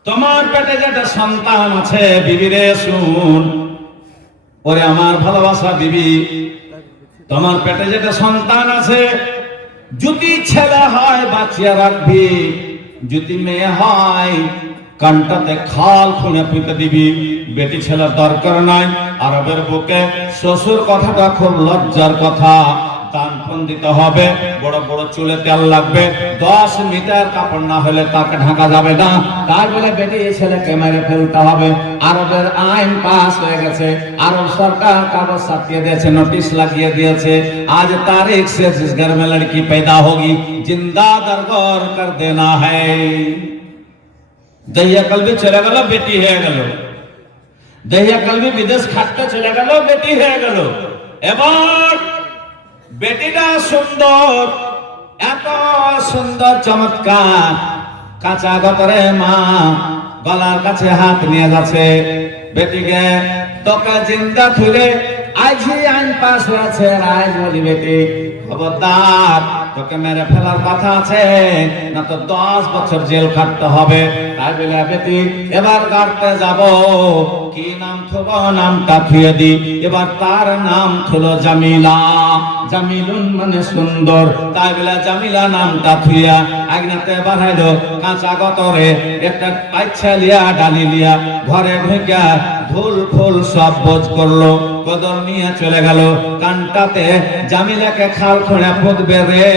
তোমার পেটে যেটা সন্তান আছে বিবি রে শুন, ওরে আমার ভালোবাসা বিবি, তোমার পেটে যেটা সন্তান আছে যদি ছেলে হয় বাঁচিয়ে রাখবি, যদি মেয়ে হয় কানটাতে খাল খুঁড়ে পুঁতে দিবি, বেটি ছেলের দরকার নাই। আরবের বুকে শ্বশুর কথাটা খুব লজ্জার কথা, দান ফোন দিতে হবে, বড় বড় চুলে তেল লাগবে, 10 মিটার কাপড় না হলে তাকে ঢাকা যাবে না, তার বলে বেটি ছেলেকে মেরে ফেলতে হবে। আরবের আইন পাস হয়ে গেছে, আরব সরকার কাগজ ছাপিয়ে দিয়েছে, নোটিশ লাগিয়ে দিয়েছে, আজ तारीख से जिस घर में लड़की पैदा होगी जिंदा दरगोर कर देना है। दहिया कलबी चले गেল, বেটি হয়ে গেল। দহিয়া কলবি বিদেশ খাটতে চলে গেল, বেটি হয়ে গেল। এবার বেটিটা সুন্দর, এত সুন্দর চমৎকার, কাঁচা গতরে মা গলার কাছে হাত নিয়ে যাচ্ছে বেটিকে, তোকে জিন্দা থুলে আজই আইন পাস হয়েছে, আজ বলি বেটি খবরদার, তোকে মেরে ফেলার কথা আছে, না তো 10 বছর জেল খাটতে হবে। তাই বলে বেটি এবার কাটতে যাব, কি নাম থব, নামটা থুয়ে দি। এবার তার নাম থুলো জামিলা, জামিলুন মানে সুন্দর, তাই বলে জামিলা নামটা থুইয়া আগনাতে বাড়াইলো, কাঁচা গতরে একটা পাইছা লিয়া ডালি লিয়া ঘরে ঢুকিয়া ধুল ফুল সব বোঝ করলো, কদর নিয়ে চলে গেল। কানটাতে জামিলাকে খাল খুঁড়ে পুঁতবে রে,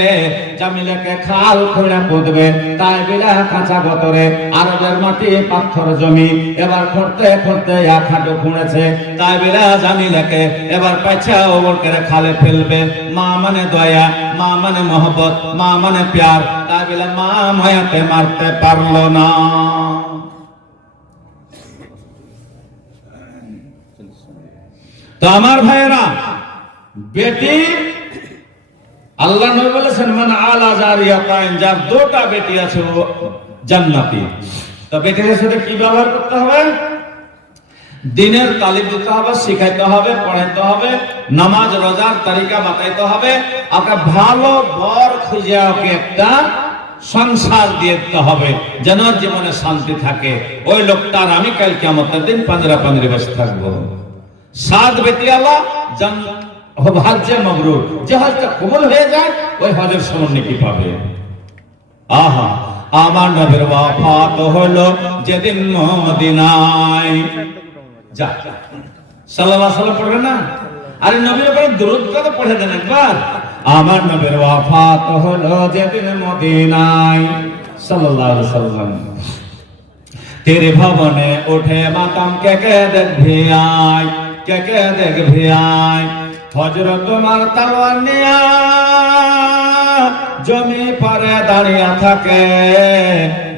জামিলাকে খাল খুঁড়ে পুঁতবে, তাই বিলা কাঁচা গতরে আরবের মাটি পাথর জমি, এবার খুঁড়তে খুঁড়তে এক হাঁটু খুঁড়েছে, তাই বিলা জামিলাকে এবার পাইছা ওবর করে খালে ফেলবে। মা মানে দয়া, মা মানে মোহব্বত, মা মানে প্যার, তাই বিলা মা মায়াতে মারতে পারলো না। তো আমার ভাইয়েরা, বেটি আল্লাহ নবী বলেছেন মান আলা জারিয়াতাইন, যার 2টা বেটি আছে ও জান্নাতি। তো বেটিদের সাথে কি ব্যবহার করতে হবে? দিনের তালিম দিতে হবে, শিখাইতে হবে, পড়াইতে হবে, নামাজ রোজার তরিকা বাতাইতে হবে, আপনার ভালো বর খুঁজে ওকে একটা সংসার দিয়ে দিতে হবে, যেন জীবনে শান্তি থাকে। ওই লোকটার আমি কাল কিয়ামতের দিন পাঞ্জরা পাঞ্জরি বসে থাকবো। 7 বেটি আল্লাহ হজ্জে মাবরুর, যে হজটা কবুল হয়ে যায় ওই হজের সমান নেকি পাবে। আহা, আমার নবীর ওয়াফাত হলো যেদিন মদিনায়, যা সাল্লাল্লাহু আলাইহি সাল্লাম পড়বেন না? আরে নবীর উপরে দরুদটা তো পড়ে দেন একবার। আমার নবীর ওয়াফাত হলো যেদিন মদিনায়, সাল্লাল্লাহু আলাইহি সাল্লাম। तेरे भवने उठे मातम के देख भी आय, के देख भी आय, हजरत तुम्हार तलवार निया जमी परे दाঁড়িয়ে থাকে,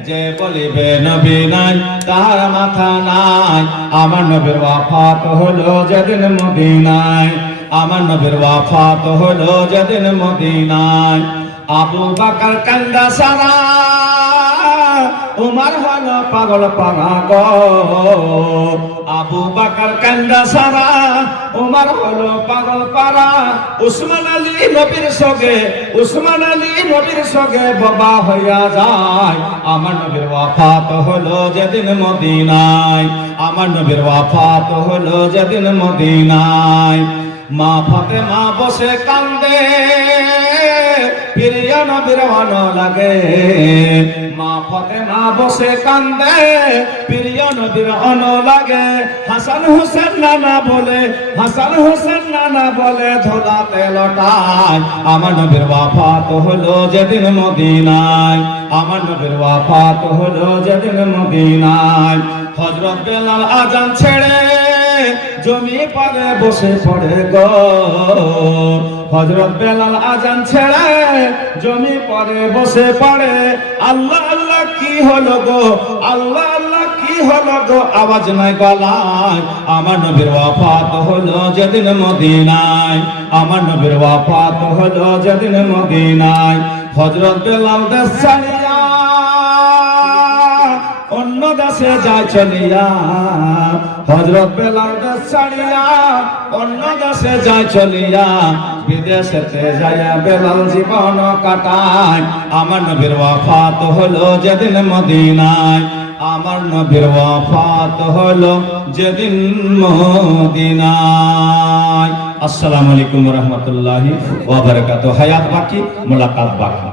যে বলিবে নবী নাই তার মাথা নাই। আমার নবীর ওয়াফাত হলো যেদিন মদিনায়, আমার নবীর ওয়াফাত হলো যেদিন মদিনায়। আবু বকর কান্দা সারা, উমর হলো পাগল পারা গো, আবু বকর কান্দা সারা, উমর হলো পাগল পারা। উসমান আলী নবীর সঙ্গে, উসমান আলী নবীর সঙ্গে বাবা হইয়া যায়। আমার নবীর ওয়াফাত হলো যেদিন মদিনায়, আমার নবীর ওয়াফাত হলো যেদিন মদিনায়। মা ফাতেমা বসে কান্দে, প্রিয় নবীর ভালো লাগে। মা ফাতেমা বসে কান্দে, প্রিয় নবীর ভালো লাগে। হাসান হোসেন নানা বলে, হাসান হোসেন নানা বলে ধোলাতে লটায়। আমার নবীর ওয়াফাত হলো যেদিন মদিনায়, আমার নবীর ওয়াফাত হলো যেদিন মদিনায়। হযরত বেলাল আজান ছেড়ে জমি পারে বসে পড়ে গো। হযরত বেলাল আজান ছেড়ে জমি পারে বসে পড়ে। আল্লাহ আল্লাহ কি হলো গো, আল্লাহ আল্লাহ কি হলো গো, আওয়াজ নাই গলায়। আমার নবীর ওয়াফাত হলো যেদিন মদিনায়, আমার নবীর ওয়াফাত হলো যেদিন মদিনায়। হযরত বেলাল দেশ ছাড়িয়া অন্য দেশে যায় চলিয়া, হযরত বেলাল দেশ ছাড়িয়া অন্য দেশে যায় চলিয়া, বিদেশেতে যাইয়া বেলাল জীবন কাটায়। আমার নবীর ওয়াফাত হলো যেদিন মদিনায়, আমার নবীর ওয়াফাত হলো যেদিন মদিনায়। আসসালামু আলাইকুম ওয়া রাহমাতুল্লাহি ওয়া বারাকাতুহু। হায়াত বাকি, মুলাকাত বাকি।